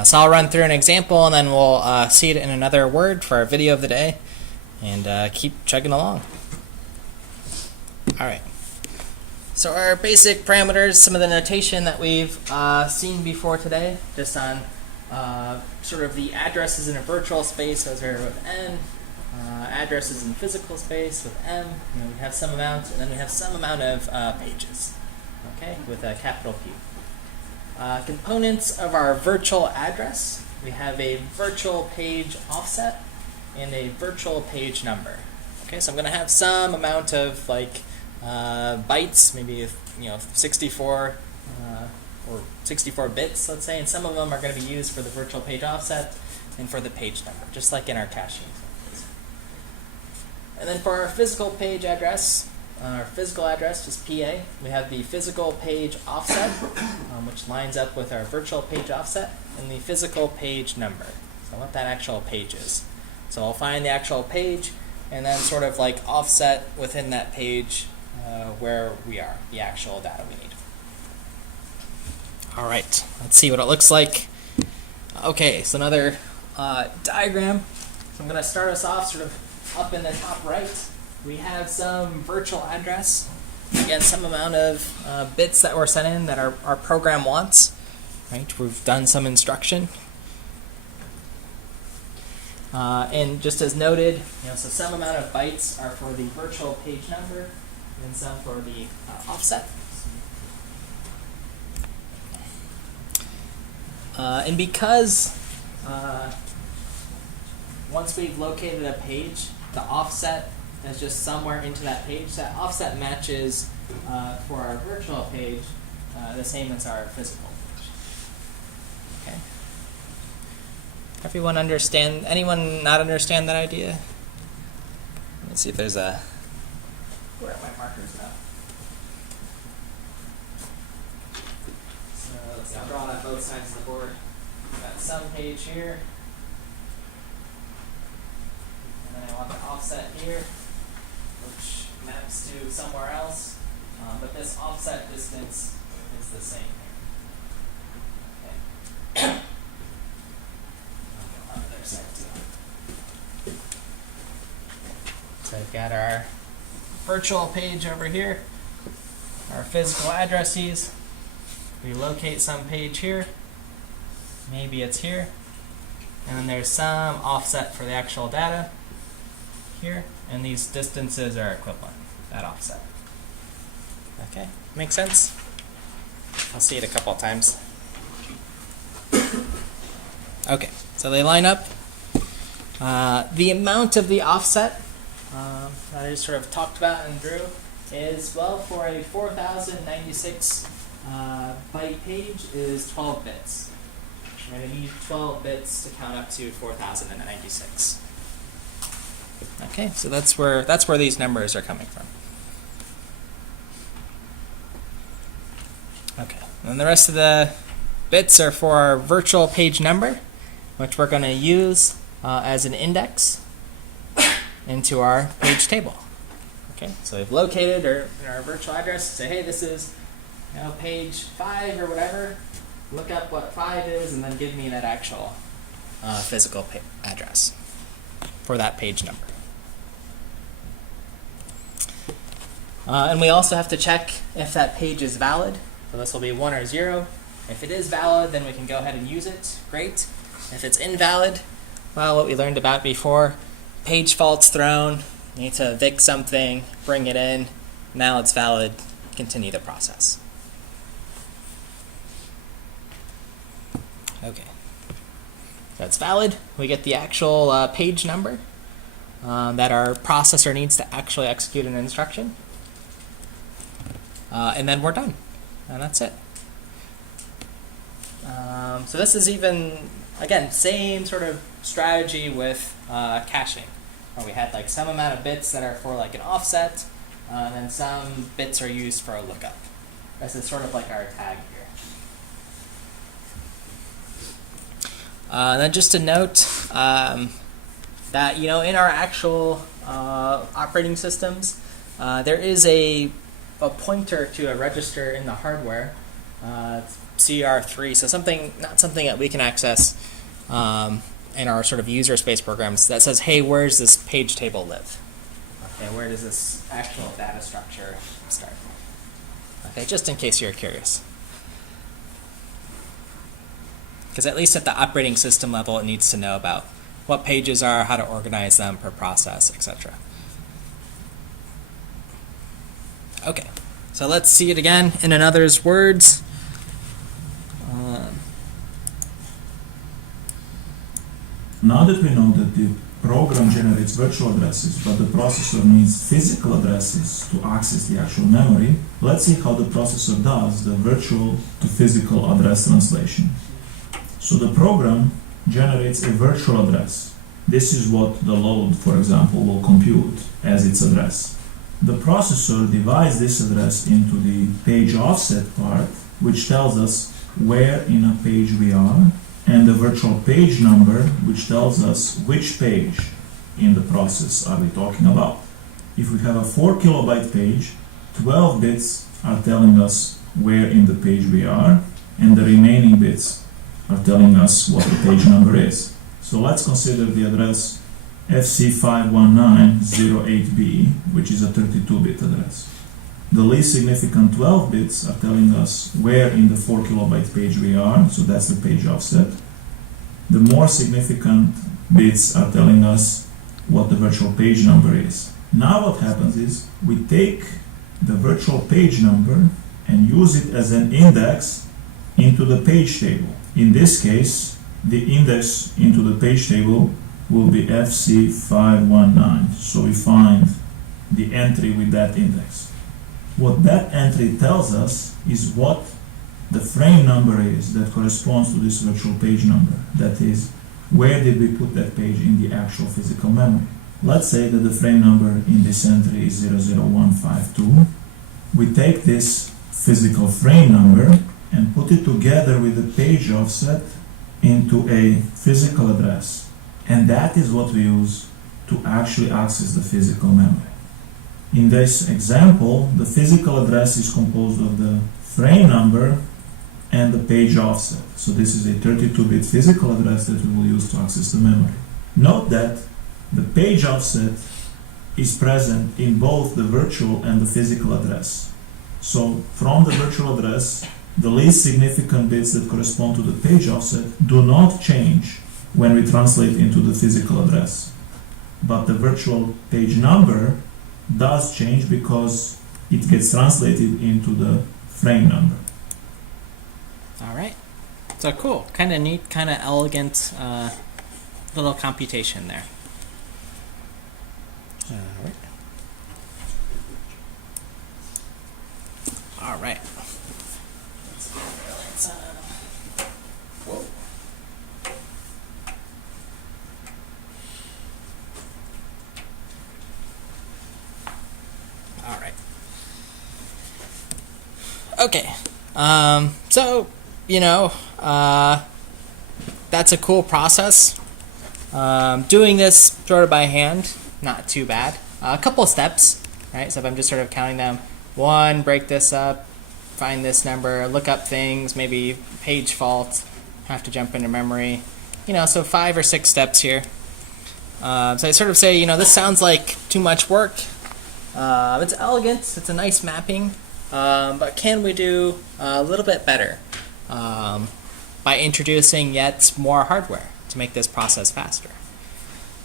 So I'll run through an example, and then we'll see it in another word for our video of the day, and keep chugging along. All right. So our basic parameters, some of the notation that we've seen before today, just on sort of the addresses in a virtual space, those are with n. Addresses in physical space with m. We have some amount, and then we have some amount of pages, okay, with a capital P. Components of our virtual address, we have a virtual page offset and a virtual page number. Okay, so I'm going to have some amount of like bytes, maybe 64 or 64 bits, let's say, and some of them are going to be used for the virtual page offset. and for the page number, just like in our caching. And then for our physical page address, our physical address is PA. We have the physical page offset, which lines up with our virtual page offset, and the physical page number, so what that actual page is. So I'll find the actual page, and then sort of like offset within that page where we are, the actual data we need. All right, let's see what it looks like. Okay, so another diagram. So I'm going to start us off sort of up in the top right. We have some virtual address. Again, some amount of bits that were sent in that our program wants. Right, we've done some instruction. And just as noted, so some amount of bytes are for the virtual page number, and some for the offset. And because once we've located a page, the offset is just somewhere into that page. That offset matches for our virtual page the same as our physical page. Okay. Everyone understand? Anyone not understand that idea? Let me see if there's a. Where are my markers now? So let's see, I'll draw on both sides of the board. Got some page here. And then I want the offset here, which maps to somewhere else. But this offset distance is the same here. Okay. Other side too. So I've got our virtual page over here, our physical addresses. We locate some page here. Maybe it's here. And then there's some offset for the actual data here. And these distances are equivalent, that offset. Okay, makes sense? I'll see it a couple of times. Okay, so they line up. The amount of the offset that I just sort of talked about and drew is, well, for a 4096 byte page is 12 bits. Right, I need 12 bits to count up to 4096. Okay, so that's where these numbers are coming from. Okay, and the rest of the bits are for our virtual page number, which we're going to use as an index into our page table. Okay, so we've located our virtual address. Say, hey, this is page 5 or whatever. Look up what 5 is, and then give me that actual physical address for that page number. And we also have to check if that page is valid. So this will be 1 or 0. If it is valid, then we can go ahead and use it. Great. If it's invalid, well, what we learned about before, page fault's thrown, you need to evict something, bring it in. Now it's valid, continue the process. Okay. So it's valid. We get the actual page number that our processor needs to actually execute an instruction. And then we're done. And that's it. So this is even, again, same sort of strategy with caching, where we had like some amount of bits that are for like an offset, and then some bits are used for a lookup. This is sort of like our tag here. And then just to note that in our actual operating systems, there is a pointer to a register in the hardware, CR3, so not something that we can access in our sort of user space programs that says, hey, where does this page table live? Okay, where does this actual data structure start? Okay, just in case you're curious. Because at least at the operating system level, it needs to know about what pages are, how to organize them per process, etc. Okay, so let's see it again in another's words. Now that we know that the program generates virtual addresses, but the processor needs physical addresses to access the actual memory, let's see how the processor does the virtual to physical address translation. So the program generates a virtual address. This is what the load, for example, will compute as its address. The processor divides this address into the page offset part, which tells us where in a page we are, and the virtual page number, which tells us which page in the process are we talking about. If we have a 4 kilobyte page, 12 bits are telling us where in the page we are, and the remaining bits are telling us what the page number is. So let's consider the address FC51908B, which is a 32-bit address. The least significant 12 bits are telling us where in the 4 kilobyte page we are, so that's the page offset. The more significant bits are telling us what the virtual page number is. Now what happens is we take the virtual page number and use it as an index into the page table. In this case, the index into the page table will be FC519. So we find the entry with that index. What that entry tells us is what the frame number is that corresponds to this virtual page number. That is, where did we put that page in the actual physical memory? Let's say that the frame number in this entry is 00152. We take this physical frame number and put it together with the page offset into a physical address. And that is what we use to actually access the physical memory. In this example, the physical address is composed of the frame number and the page offset. So this is a 32-bit physical address that we will use to access the memory. Note that the page offset is present in both the virtual and the physical address. So from the virtual address, the least significant bits that correspond to the page offset do not change when we translate into the physical address. But the virtual page number does change because it gets translated into the frame number. All right. So cool. Kind of neat, kind of elegant little computation there. All right. All right. Whoa. All right. Okay. So, you know, that's a cool process. Doing this sort of by hand, not too bad. A couple of steps, right? So if I'm just sort of counting them, one, break this up, find this number, look up things, maybe page fault, have to jump into memory. You know, so 5 or 6 steps here. So I sort of say, you know, this sounds like too much work. It's elegant, it's a nice mapping, but can we do a little bit better by introducing yet more hardware to make this process faster?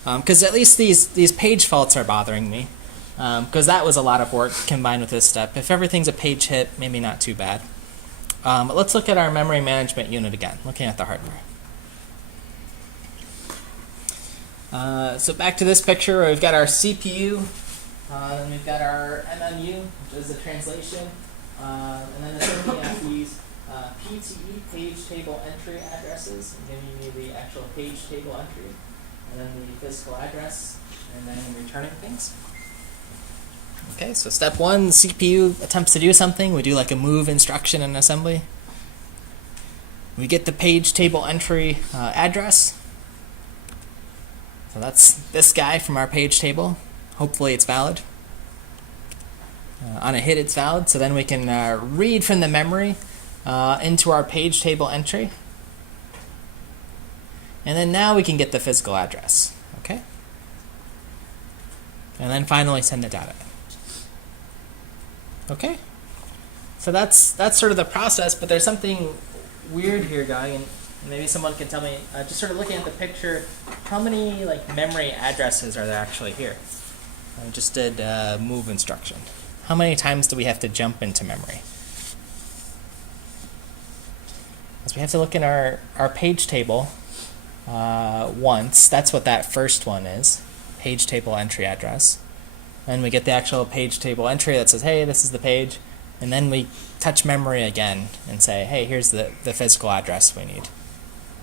Because at least these page faults are bothering me, because that was a lot of work combined with this step. If everything's a page hit, maybe not too bad. But let's look at our memory management unit again, looking at the hardware. So back to this picture where we've got our CPU, and we've got our MMU, which is the translation, and then it's looking at these PTE, page table entry addresses, and giving me the actual page table entry, and then the physical address, and then returning things. Okay, so step 1, CPU attempts to do something. We do like a move instruction in assembly. We get the page table entry address. So that's this guy from our page table. Hopefully it's valid. On a hit, it's valid. So then we can read from the memory into our page table entry. And then now we can get the physical address. Okay? And then finally send the data. Okay? So that's sort of the process, but there's something weird here going, and maybe someone can tell me, just sort of looking at the picture, how many like memory addresses are there actually here? I just did move instruction. How many times do we have to jump into memory? So we have to look in our page table once. That's what that first one is, page table entry address. And we get the actual page table entry that says, hey, this is the page. And then we touch memory again and say, hey, here's the physical address we need.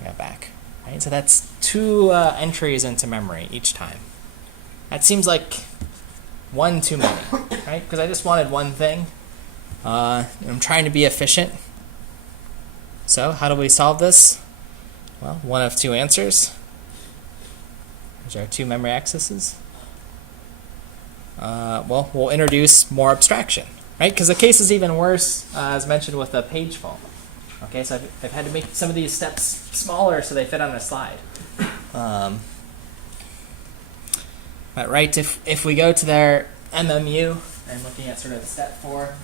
We got back. Right? So that's 2 entries into memory each time. That seems like 1 too many, right? Because I just wanted one thing. I'm trying to be efficient. So how do we solve this? Well, one of 2 answers. There's our 2 memory accesses. Well, we'll introduce more abstraction, right? Because the case is even worse, as mentioned, with the page fault. Okay, so I've had to make some of these steps smaller so they fit on a slide. But right, if we go to their MMU and looking at sort of step 4,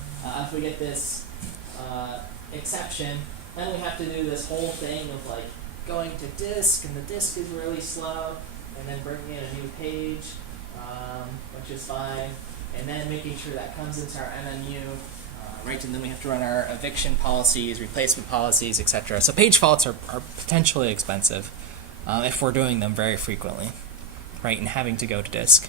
if we get this exception, then we have to do this whole thing of like going to disk, and the disk is really slow, and then bringing in a new page, which is fine, and then making sure that comes into our MMU, right, and then we have to run our eviction policies, replacement policies, etc. So page faults are potentially expensive if we're doing them very frequently, right, and having to go to disk.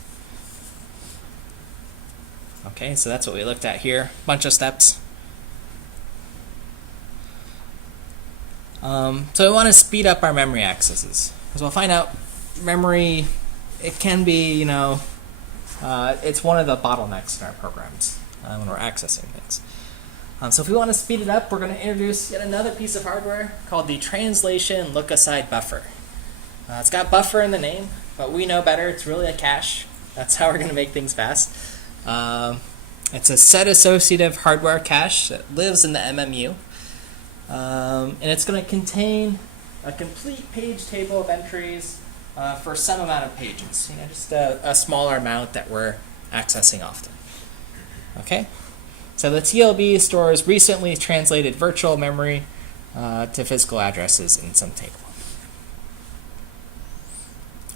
Okay, so that's what we looked at here, bunch of steps. So we want to speed up our memory accesses, because we'll find out memory, it can be, you know, it's one of the bottlenecks in our programs when we're accessing things. So if we want to speed it up, we're going to introduce yet another piece of hardware called the translation look-aside buffer. It's got buffer in the name, but we know better. It's really a cache. That's how we're going to make things fast. It's a set associative hardware cache that lives in the MMU. And it's going to contain a complete page table of entries for some amount of pages. You know, just a smaller amount that we're accessing often. Okay? So the TLB stores recently translated virtual memory to physical addresses in some table.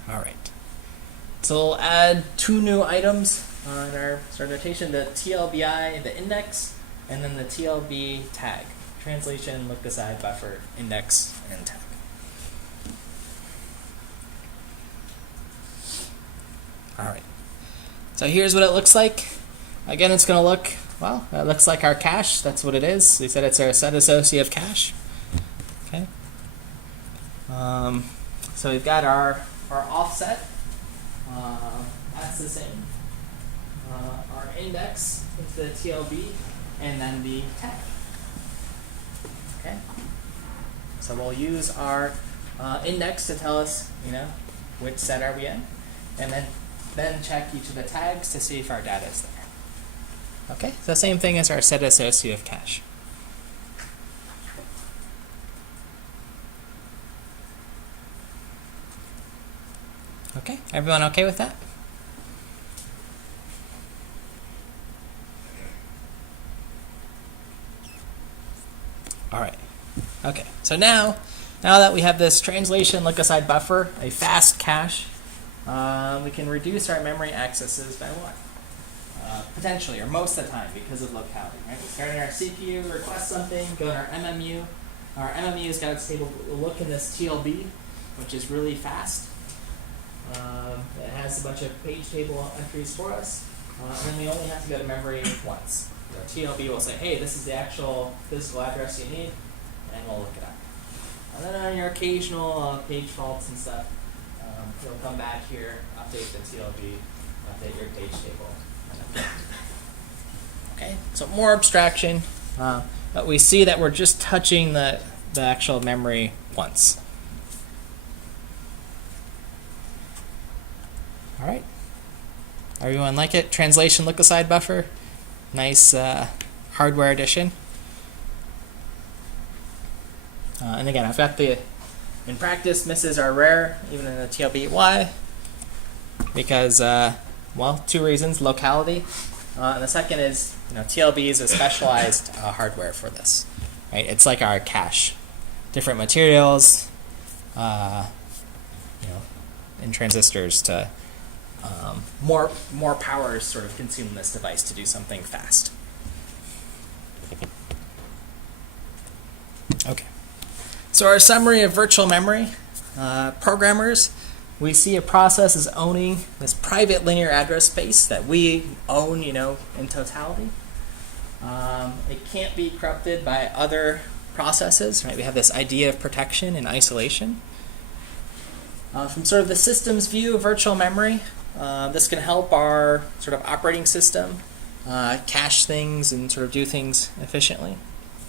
All right. So we'll add 2 new items in our sort of notation, the TLBI, the index, and then the TLB tag. Translation, look aside, buffer, index, and tag. All right. So here's what it looks like. Again, it's going to look, well, it looks like our cache. That's what it is. We said it's our set associative cache. Okay. So we've got our offset. That's the same. Our index is the TLB, and then the tag. Okay. So we'll use our index to tell us, you know, which set are we in, and then check each of the tags to see if our data is there. Okay, so same thing as our set associative cache. Okay, everyone okay with that? All right. Okay, so now that we have this translation look-aside buffer, a fast cache, we can reduce our memory accesses by what? Potentially, or most of the time, because of locality. Right? We start in our CPU, request something, go to our MMU. Our MMU's got its table. We'll look in this TLB, which is really fast. It has a bunch of page table entries for us, and then we only have to go to memory once. The TLB will say, hey, this is the actual physical address you need, and we'll look it up. And then on your occasional page faults and stuff, you'll come back here, update the TLB, update your page table. Okay, so more abstraction, but we see that we're just touching the actual memory once. All right, everyone like it? Translation look-aside buffer, nice hardware addition. And again, I've got in practice, misses are rare, even in the TLB. Why? Because, well, 2 reasons: locality, and the second is, you know, TLB is a specialized hardware for this. Right? It's like our cache, different materials, you know, and transistors to more power is sort of consume this device to do something fast. Okay. So our summary of virtual memory, programmers, we see a process is owning this private linear address space that we own, you know, in totality. It can't be corrupted by other processes, right? We have this idea of protection and isolation. From sort of the systems view of virtual memory, this can help our sort of operating system cache things and sort of do things efficiently.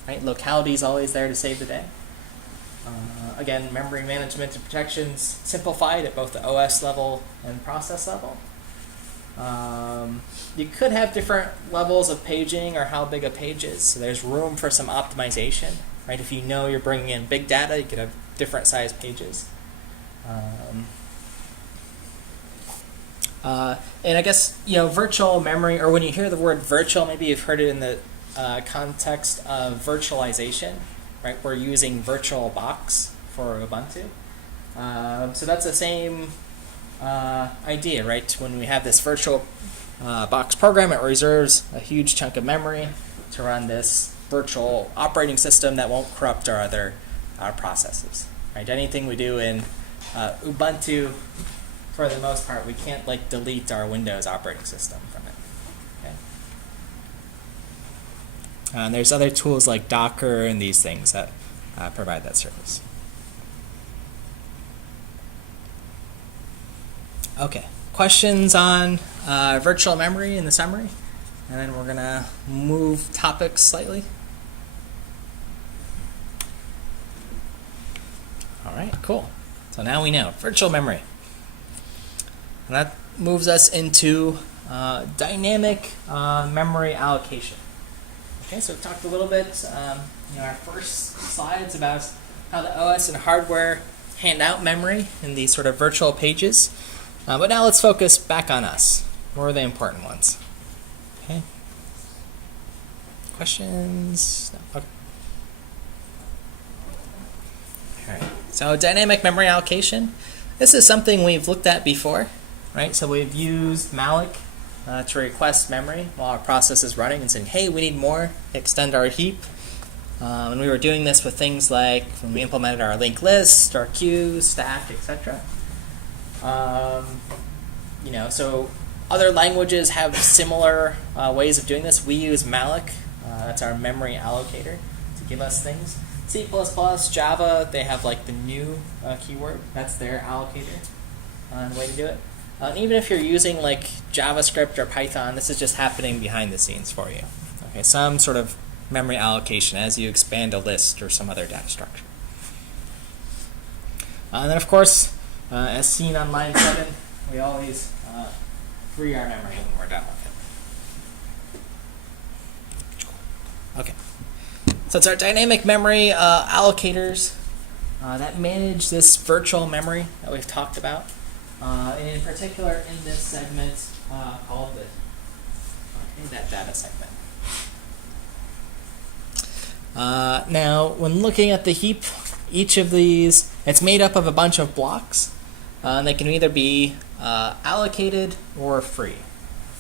Right? Locality is always there to save the day. Again, memory management and protections simplified at both the OS level and process level. You could have different levels of paging or how big a page is, so there's room for some optimization. Right? If you know you're bringing in big data, you could have different size pages. And I guess, virtual memory, or when you hear the word virtual, maybe you've heard it in the context of virtualization, right? We're using VirtualBox for Ubuntu. So that's the same idea, right? When we have this virtual box program, it reserves a huge chunk of memory to run this virtual operating system that won't corrupt our other processes, right? Anything we do in Ubuntu, for the most part, we can't delete our Windows operating system from it. Okay? And there's other tools like Docker and these things that provide that service. Okay, questions on virtual memory in the summary? And then we're going to move topics slightly. All right, cool. So now we know virtual memory. And that moves us into dynamic memory allocation. Okay, so we talked a little bit in our first slides about how the OS and hardware hand out memory in these sort of virtual pages. But now let's focus back on us. What are the important ones? Okay. Questions? No. Okay. All right. So dynamic memory allocation. This is something we've looked at before, right? So we've used malloc to request memory while our process is running and saying, hey, we need more, extend our heap. And we were doing this with things like when we implemented our linked list, our queue, stack, etc. So other languages have similar ways of doing this. We use malloc, that's our memory allocator, to give us things. C++, Java, they have the new keyword. That's their allocator way to do it. And even if you're using JavaScript or Python, this is just happening behind the scenes for you. Okay, some sort of memory allocation as you expand a list or some other data structure. And then, of course, as seen on line 7, we always free our memory when we're done with it. Okay. So it's our dynamic memory allocators that manage this virtual memory that we've talked about. And in particular, in this segment called that data segment. Now, when looking at the heap, each of these, it's made up of a bunch of blocks. And they can either be allocated or free.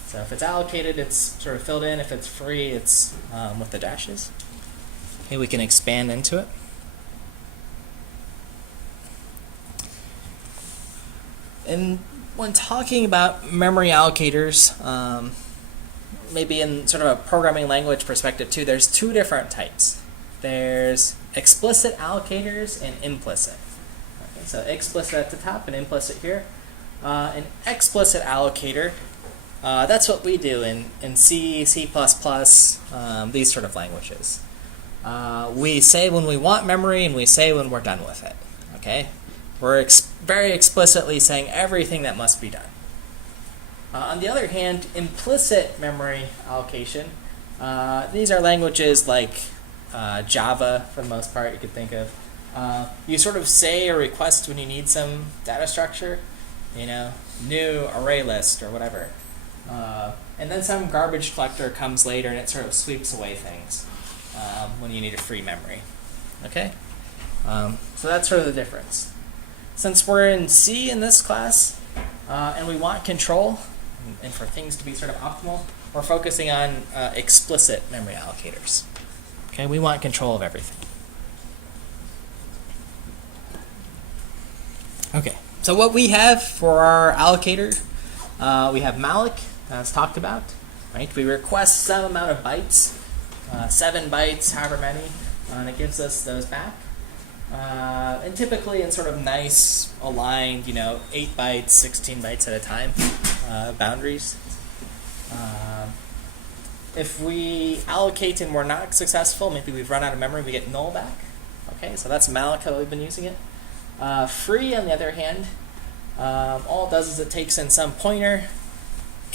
So if it's allocated, it's sort of filled in. If it's free, it's with the dashes. Okay, we can expand into it. And when talking about memory allocators, maybe in sort of a programming language perspective too, there's two different types. There's explicit allocators and implicit. Okay, so explicit at the top and implicit here. An explicit allocator, that's what we do in C, C++, these sort of languages. We say when we want memory and we say when we're done with it. Okay, we're very explicitly saying everything that must be done. On the other hand, implicit memory allocation, these are languages like Java, for the most part, you could think of. You sort of say or request when you need some data structure, new array list or whatever. And then some garbage collector comes later and it sort of sweeps away things when you need a free memory. Okay? So that's sort of the difference. Since we're in C in this class, and we want control, and for things to be sort of optimal, we're focusing on explicit memory allocators. Okay, we want control of everything. Okay, so what we have for our allocator, we have malloc, as talked about. Right, we request some amount of bytes, 7 bytes, however many, and it gives us those back. And typically in sort of nice, aligned, 8 bytes, 16 bytes at a time boundaries. If we allocate and we're not successful, maybe we've run out of memory, we get null back. Okay, so that's malloc how we've been using it. Free, on the other hand, all it does is it takes in some pointer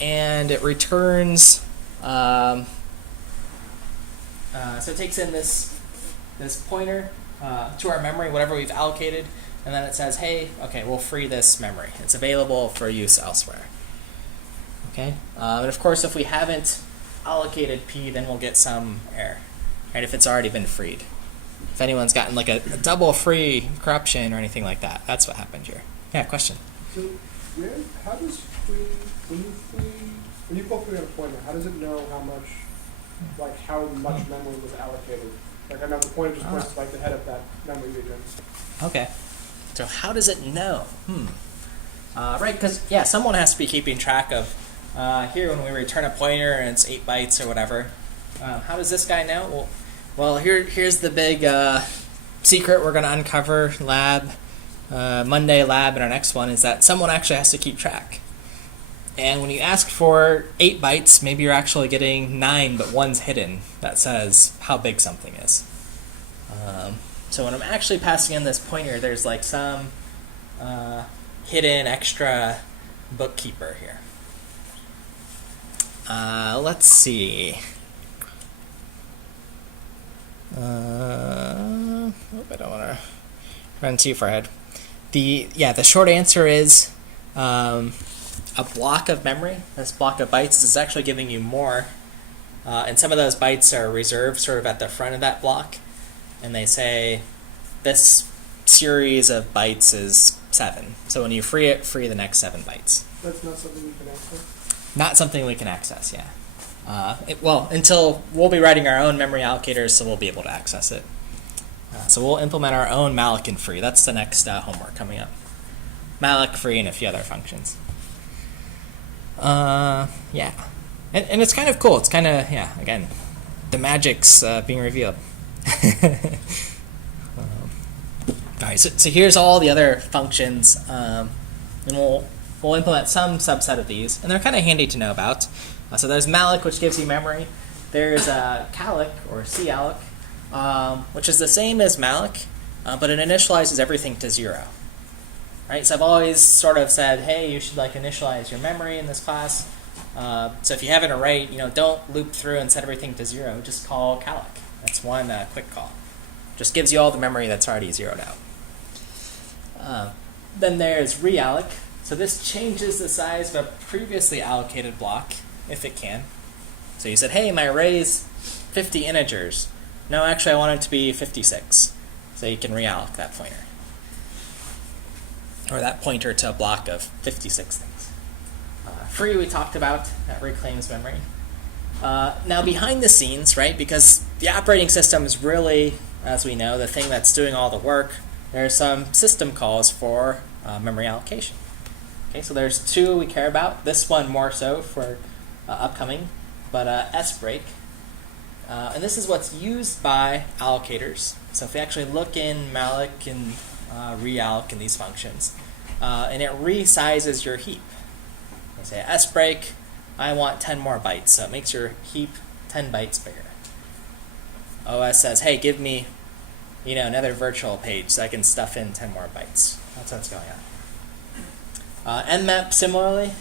and it returns. So it takes in this pointer to our memory, whatever we've allocated, and then it says, hey, okay, we'll free this memory. It's available for use elsewhere. Okay, and of course, if we haven't allocated P, then we'll get some error, right? If it's already been freed. If anyone's gotten like a double free corruption or anything like that, that's what happened here. Yeah, question. So how does when you pull free on a pointer, how does it know how much memory was allocated? Like I know the pointer just points to like the head of that memory region. Okay. So how does it know? Right, because someone has to be keeping track of here when we return a pointer and it's 8 bytes or whatever. How does this guy know? Well, here's the big secret we're going to uncover Monday lab in our next one is that someone actually has to keep track. And when you ask for 8 bytes, maybe you're actually getting 9, but one's hidden. That says how big something is. So when I'm actually passing in this pointer, there's like some hidden extra bookkeeper here. Let's see. I don't want to run too far ahead. The short answer is a block of memory. This block of bytes is actually giving you more, and some of those bytes are reserved sort of at the front of that block, and they say this series of bytes is 7. So when you free it, free the next 7 bytes. That's not something you can access? Not something we can access, yeah. Until we'll be writing our own memory allocators, so we'll be able to access it. So we'll implement our own malloc and free. That's the next homework coming up. Malloc, free, and a few other functions. And it's kind of cool. It's kind of, again, the magic's being revealed. All right, so here's all the other functions, and we'll implement some subset of these, and they're kind of handy to know about. So there's malloc, which gives you memory. There's calloc, or calloc, which is the same as malloc, but it initializes everything to 0. Right? So I've always sort of said, hey, you should initialize your memory in this class. So if you have an array, don't loop through and set everything to 0. Just call calloc. That's one quick call. Just gives you all the memory that's already zeroed out. Then there's realloc. So this changes the size of a previously allocated block, if it can. So you said, hey, my array is 50 integers. No, actually, I want it to be 56. So you can realloc that pointer. Or that pointer to a block of 56 things. Free, we talked about. That reclaims memory. Now, behind the scenes, right, because the operating system is really, as we know, the thing that's doing all the work, there are some system calls for memory allocation. Okay, so there's 2 we care about. This one more so for upcoming, but sbreak. And this is what's used by allocators. So if we actually look in malloc and realloc in these functions, and it resizes your heap. I say sbreak, I want 10 more bytes, so it makes your heap 10 bytes bigger. OS says, hey, give me another virtual page so I can stuff in 10 more bytes. That's what's going on. nmap, similarly,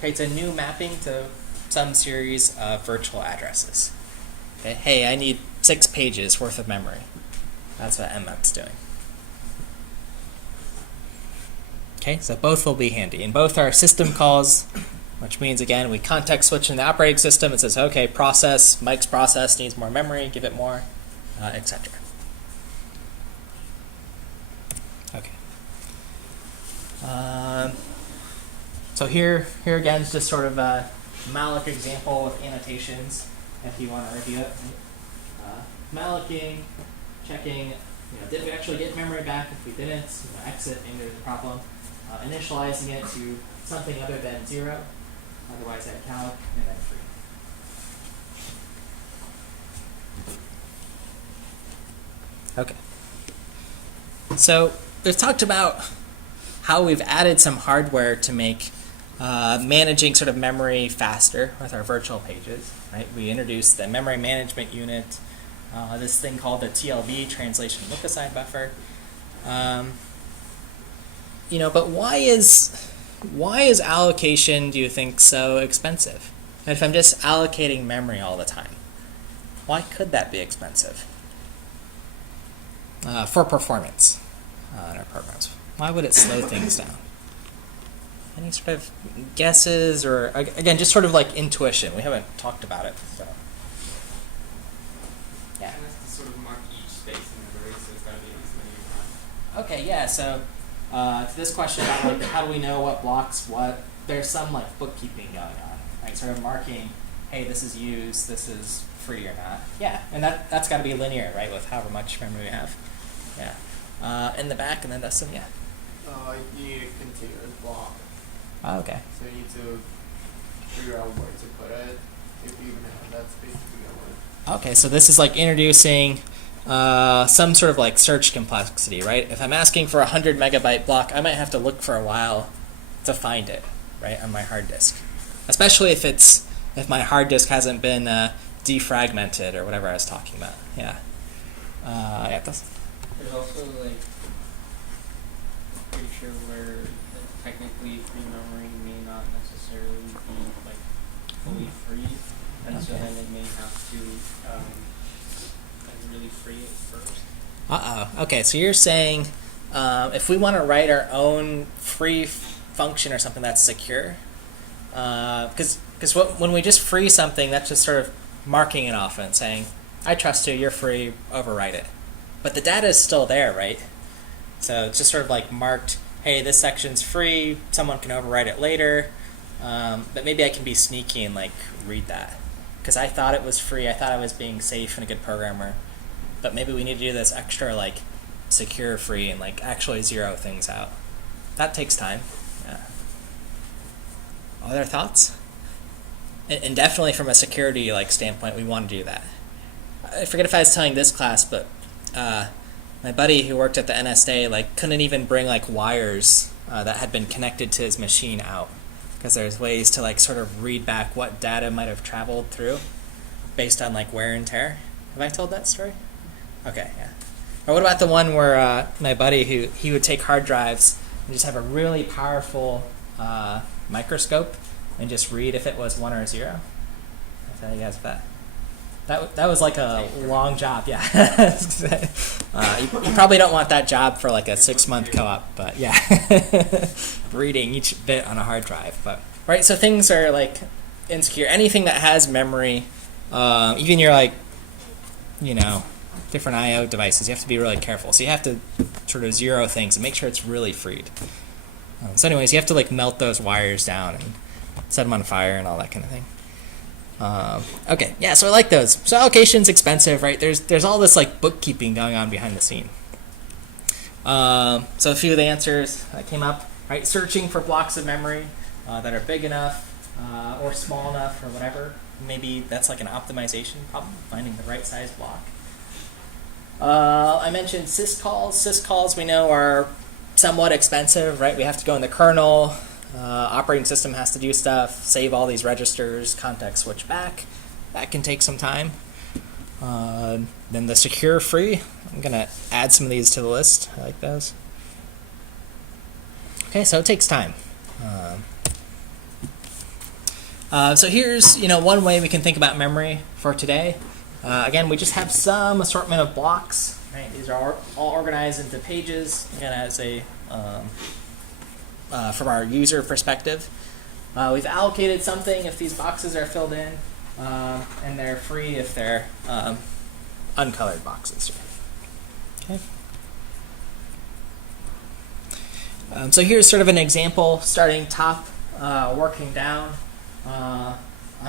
creates a new mapping to some series of virtual addresses. Okay? Hey, I need 6 pages worth of memory. That's what nmap's doing. Okay, so both will be handy. And both are system calls, which means, again, we context switch in the operating system. It says, okay, process, Mike's process needs more memory, give it more, etc. Okay. So here again is just sort of a malloc example with annotations, if you want to review it. Mallocing, checking, did we actually get memory back? If we didn't, exit, maybe there's a problem. Initializing it to something other than 0, otherwise add calloc, and then free. Okay. So we've talked about how we've added some hardware to make managing sort of memory faster with our virtual pages. Right? We introduced the memory management unit, this thing called the TLB, translation look-aside buffer. But why is allocation, do you think, so expensive? And if I'm just allocating memory all the time, why could that be expensive? For performance in our programs. Why would it slow things down? Any sort of guesses, or again, just sort of like intuition? We haven't talked about it. So. Yeah. It has to sort of mark each space in the array, so it's got to be at least linear time. Okay, yeah. So to this question about like how do we know what blocks what? There's some like bookkeeping going on, right? Sort of marking, hey, this is used, this is free or not. Yeah, and that's got to be linear, right? With however much memory we have. Yeah. In the back, and then Dustin, yeah. You need a continuous block. Oh, okay. So you need to figure out where to put it, if you even have that space to begin with. Okay, so this is like introducing some sort of like search complexity, right? If I'm asking for a 100 megabyte block, I might have to look for a while to find it, right, on my hard disk. Especially if my hard disk hasn't been defragmented or whatever I was talking about. Yeah. That's. There's also like pretty sure where technically free memory may not necessarily be like fully free, and so then it may have to like really free it first. Okay, so you're saying if we want to write our own free function or something that's secure, because when we just free something, that's just sort of marking it off and saying, I trust you, you're free, overwrite it. But the data is still there, right? So it's just sort of like marked, hey, this section's free, someone can overwrite it later, but maybe I can be sneaky and like read that. Because I thought it was free, I thought I was being safe and a good programmer, but maybe we need to do this extra like secure free and like actually zero things out. That takes time. Yeah. Other thoughts? And definitely from a security like standpoint, we want to do that. I forget if I was telling this class, but my buddy who worked at the NSA like couldn't even bring like wires that had been connected to his machine out, because there's ways to like sort of read back what data might have traveled through based on like wear and tear. Have I told that story? Okay, yeah. Or what about the one where my buddy he would take hard drives and just have a really powerful microscope and just read if it was 1 or 0? I'll tell you guys that. That was like a long job, yeah. You probably don't want that job for like a 6-month co-op, but yeah. Reading each bit on a hard drive. But right, so things are like insecure. Anything that has memory, even your like, different I/O devices, you have to be really careful. So you have to sort of zero things and make sure it's really freed. So anyways, you have to like melt those wires down and set them on fire and all that kind of thing. Okay, yeah, so I like those. So allocation's expensive, right? There's all this like bookkeeping going on behind the scene. So a few of the answers that came up, right? Searching for blocks of memory that are big enough or small enough or whatever. Maybe that's like an optimization problem, finding the right size block. I mentioned syscalls. Syscalls we know are somewhat expensive, right? We have to go in the kernel. Operating system has to do stuff, save all these registers, context switch back. That can take some time. Then the secure free, I'm going to add some of these to the list. I like those. Okay, so it takes time. So here's one way we can think about memory for today. Again, we just have some assortment of blocks. Right? These are all organized into pages. Again, as a from our user perspective. We've allocated something if these boxes are filled in, and they're free if they're uncolored boxes. Okay. So here's sort of an example, starting top, working down on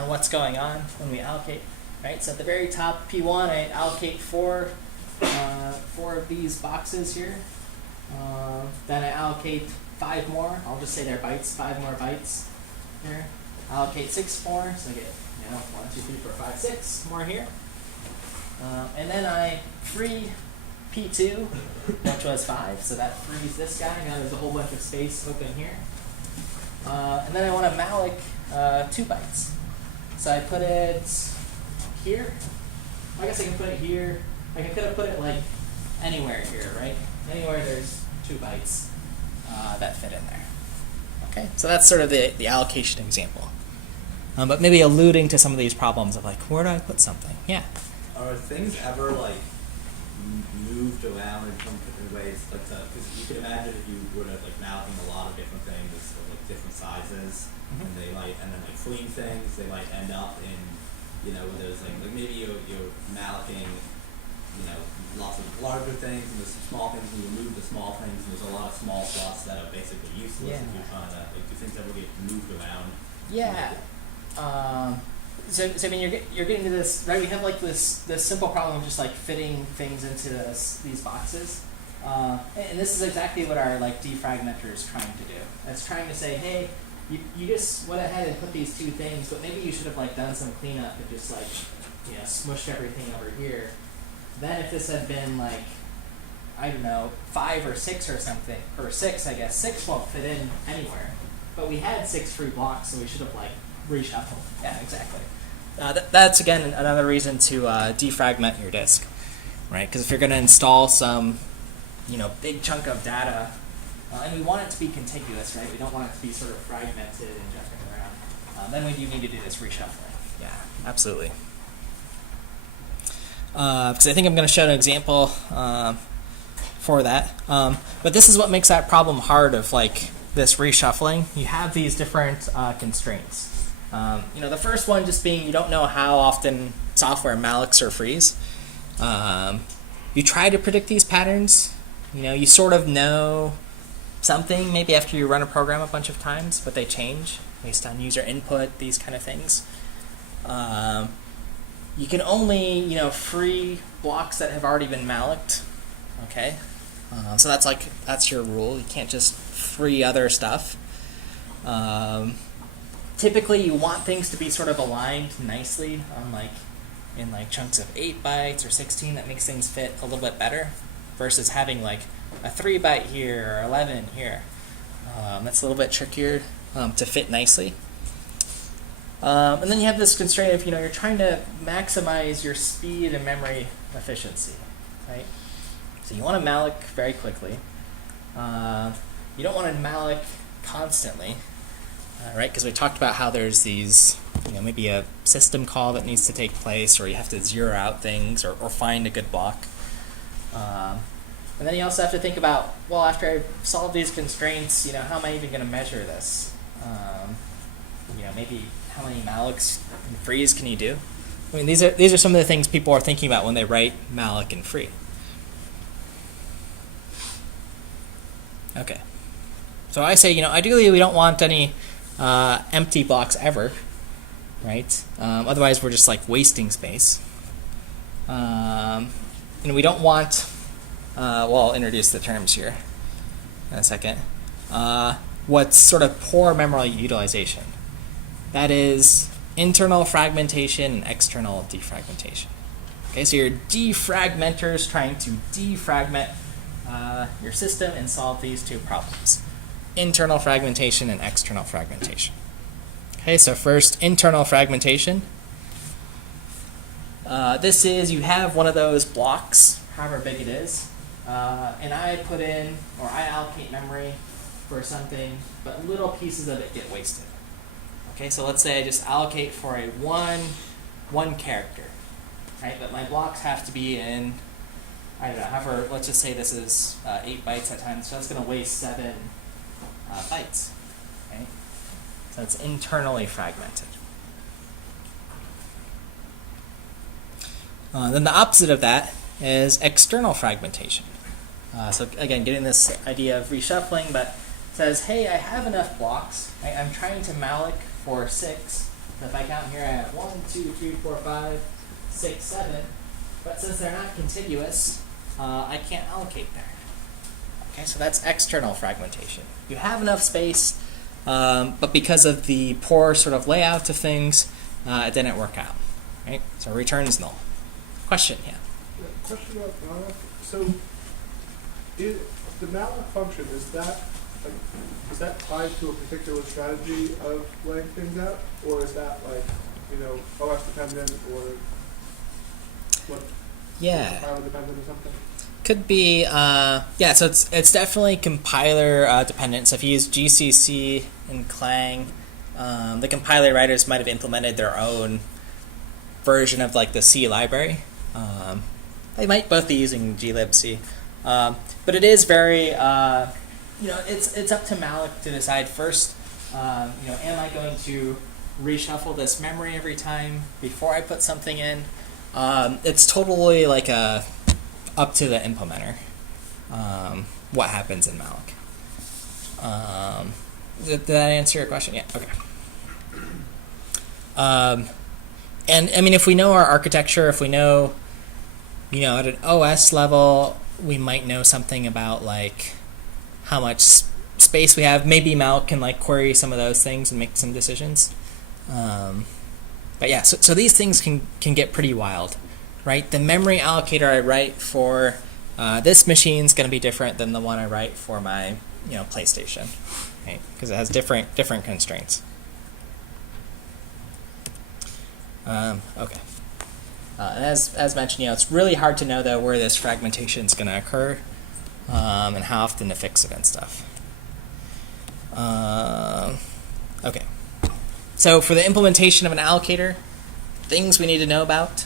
what's going on when we allocate. Right. So at the very top, P1, I allocate four of these boxes here. Then I allocate 5 more. I'll just say they're bytes. 5 more bytes here. Allocate 6 more, so I get 1, 2, 3, 4, 5, 6 more here. And then I free P2, which was 5, so that frees this guy. Now there's a whole bunch of space open here. And then I want to malloc 2 bytes. So I put it here. I guess I can put it here. I could have put it like anywhere here, right? Anywhere there's 2 bytes that fit in there. Okay, so that's sort of the allocation example. But maybe alluding to some of these problems of like, where do I put something? Yeah. Are things ever like moved around in some different ways? Like, because you could imagine if you were to like malloc a lot of different things of like different sizes, and then like freeing things, they might end up in, you know, where there's like maybe you're mallocing, you know, lots of larger things and there's some small things, and you remove the small things, and there's a lot of small stuff that are basically useless if you're trying to like, do things ever get moved around? Yeah. So I mean, you're getting to this, right? We have like this simple problem of just like fitting things into these boxes, and this is exactly what our like defragmenter is trying to do. It's trying to say, hey, you just went ahead and put these 2 things, but maybe you should have like done some cleanup and just like, you know, smushed everything over here. Then if this had been like, I don't know, 5 or 6 or something, or 6, I guess 6 won't fit in anywhere. But we had 6 free blocks, so we should have like reshuffled. Yeah, exactly. That's again another reason to defragment your disk, right? Because if you're going to install some, you know, big chunk of data, and we want it to be contiguous, right? We don't want it to be sort of fragmented and jumping around. Then we do need to do this reshuffling. Yeah, absolutely. Because I think I'm going to show an example for that. But this is what makes that problem hard of like this reshuffling. You have these different constraints. You know, the first one just being you don't know how often software mallocs or frees. You try to predict these patterns. You know, you sort of know something maybe after you run a program a bunch of times, but they change based on user input, these kind of things. You can only, you know, free blocks that have already been malloced. Okay, so that's your rule. You can't just free other stuff. Typically, you want things to be sort of aligned nicely on in chunks of 8 bytes or 16. That makes things fit a little bit better versus having like a 3 byte here or 11 here. That's a little bit trickier to fit nicely. And then you have this constraint of, you know, you're trying to maximize your speed and memory efficiency, right? So you want to malloc very quickly. You don't want to malloc constantly. Right, because we talked about how there's these, you know, maybe a system call that needs to take place, or you have to zero out things, or find a good block. And then you also have to think about, well, after I solve these constraints, you know, how am I even going to measure this? You know, maybe how many mallocs and frees can you do? I mean, these are some of the things people are thinking about when they write malloc and free. Okay, so I say, you know, ideally we don't want any empty blocks ever, right? Otherwise, we're just like wasting space. And we don't want. Well, I'll introduce the terms here in a second. What's sort of poor memory utilization? That is internal fragmentation and external defragmentation. Okay, so your defragmenter is trying to defragment your system and solve these 2 problems. Internal fragmentation and external fragmentation. Okay, so first, internal fragmentation. This is, you have one of those blocks, however big it is, and I put in, or I allocate memory for something, but little pieces of it get wasted. Okay, so let's say I just allocate for a one character, right? But my blocks have to be in, I don't know, however, let's just say this is 8 bytes at a time, so that's going to waste 7 bytes, right? So it's internally fragmented. Then the opposite of that is external fragmentation. So again, getting this idea of reshuffling, but says, hey, I have enough blocks. I'm trying to malloc for 6. So if I count here, I have 1, 2, 3, 4, 5, 6, 7. But since they're not contiguous, I can't allocate there. Okay, so that's external fragmentation. You have enough space, but because of the poor sort of layout of things, it didn't work out. Right? So return is null. Question, yeah. Question about So, the malloc function, is that tied to a particular strategy of laying things out, or is that like, OS dependent or what? Yeah. Compiler dependent or something? Could be, yeah, so it's definitely compiler dependent. So if you use GCC and Clang, the compiler writers might have implemented their own version of like the C library. They might both be using glibc. But it is very, it's up to malloc to decide first, am I going to reshuffle this memory every time before I put something in? It's totally like up to the implementer what happens in malloc. Did that answer your question? Yeah, okay. And I mean, if we know our architecture, if we know, at an OS level, we might know something about like how much space we have. Maybe malloc can like query some of those things and make some decisions. But yeah, so these things can get pretty wild, right? The memory allocator I write for this machine is going to be different than the one I write for my PlayStation, right? Because it has different constraints. Okay. And as mentioned, it's really hard to know though where this fragmentation is going to occur, and how often to fix it and stuff. Okay. So for the implementation of an allocator, things we need to know about.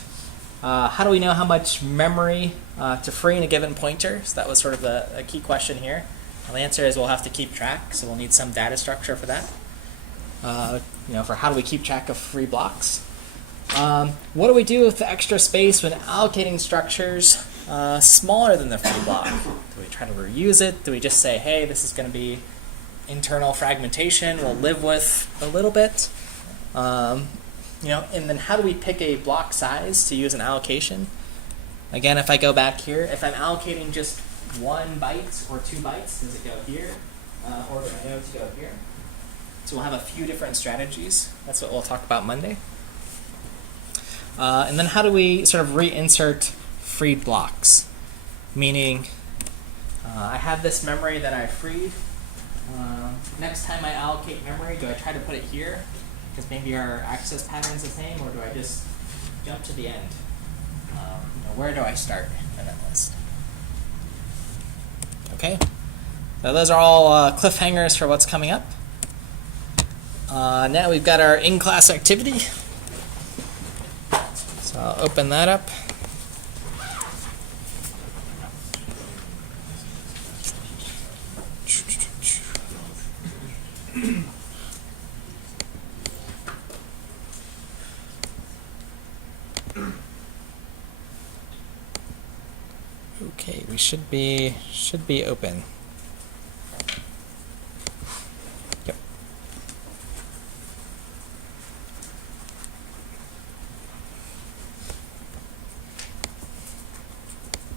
How do we know how much memory to free in a given pointer? So that was sort of a key question here. Well, the answer is we'll have to keep track, so we'll need some data structure for that. For how do we keep track of free blocks? What do we do with the extra space when allocating structures smaller than the free block? Do we try to reuse it? Do we just say, hey, this is going to be internal fragmentation, we'll live with a little bit? And then how do we pick a block size to use an allocation? Again, if I go back here, if I'm allocating just 1 byte or 2 bytes, does it go here? Or do I know to go here? So we'll have a few different strategies. That's what we'll talk about Monday. And then how do we sort of reinsert freed blocks? Meaning, I have this memory that I freed. Next time I allocate memory, do I try to put it here? Because maybe our access pattern is the same, or do I just jump to the end? Where do I start in that list? Okay, so those are all cliffhangers for what's coming up. Now we've got our in-class activity. So I'll open that up. Okay, we should be open.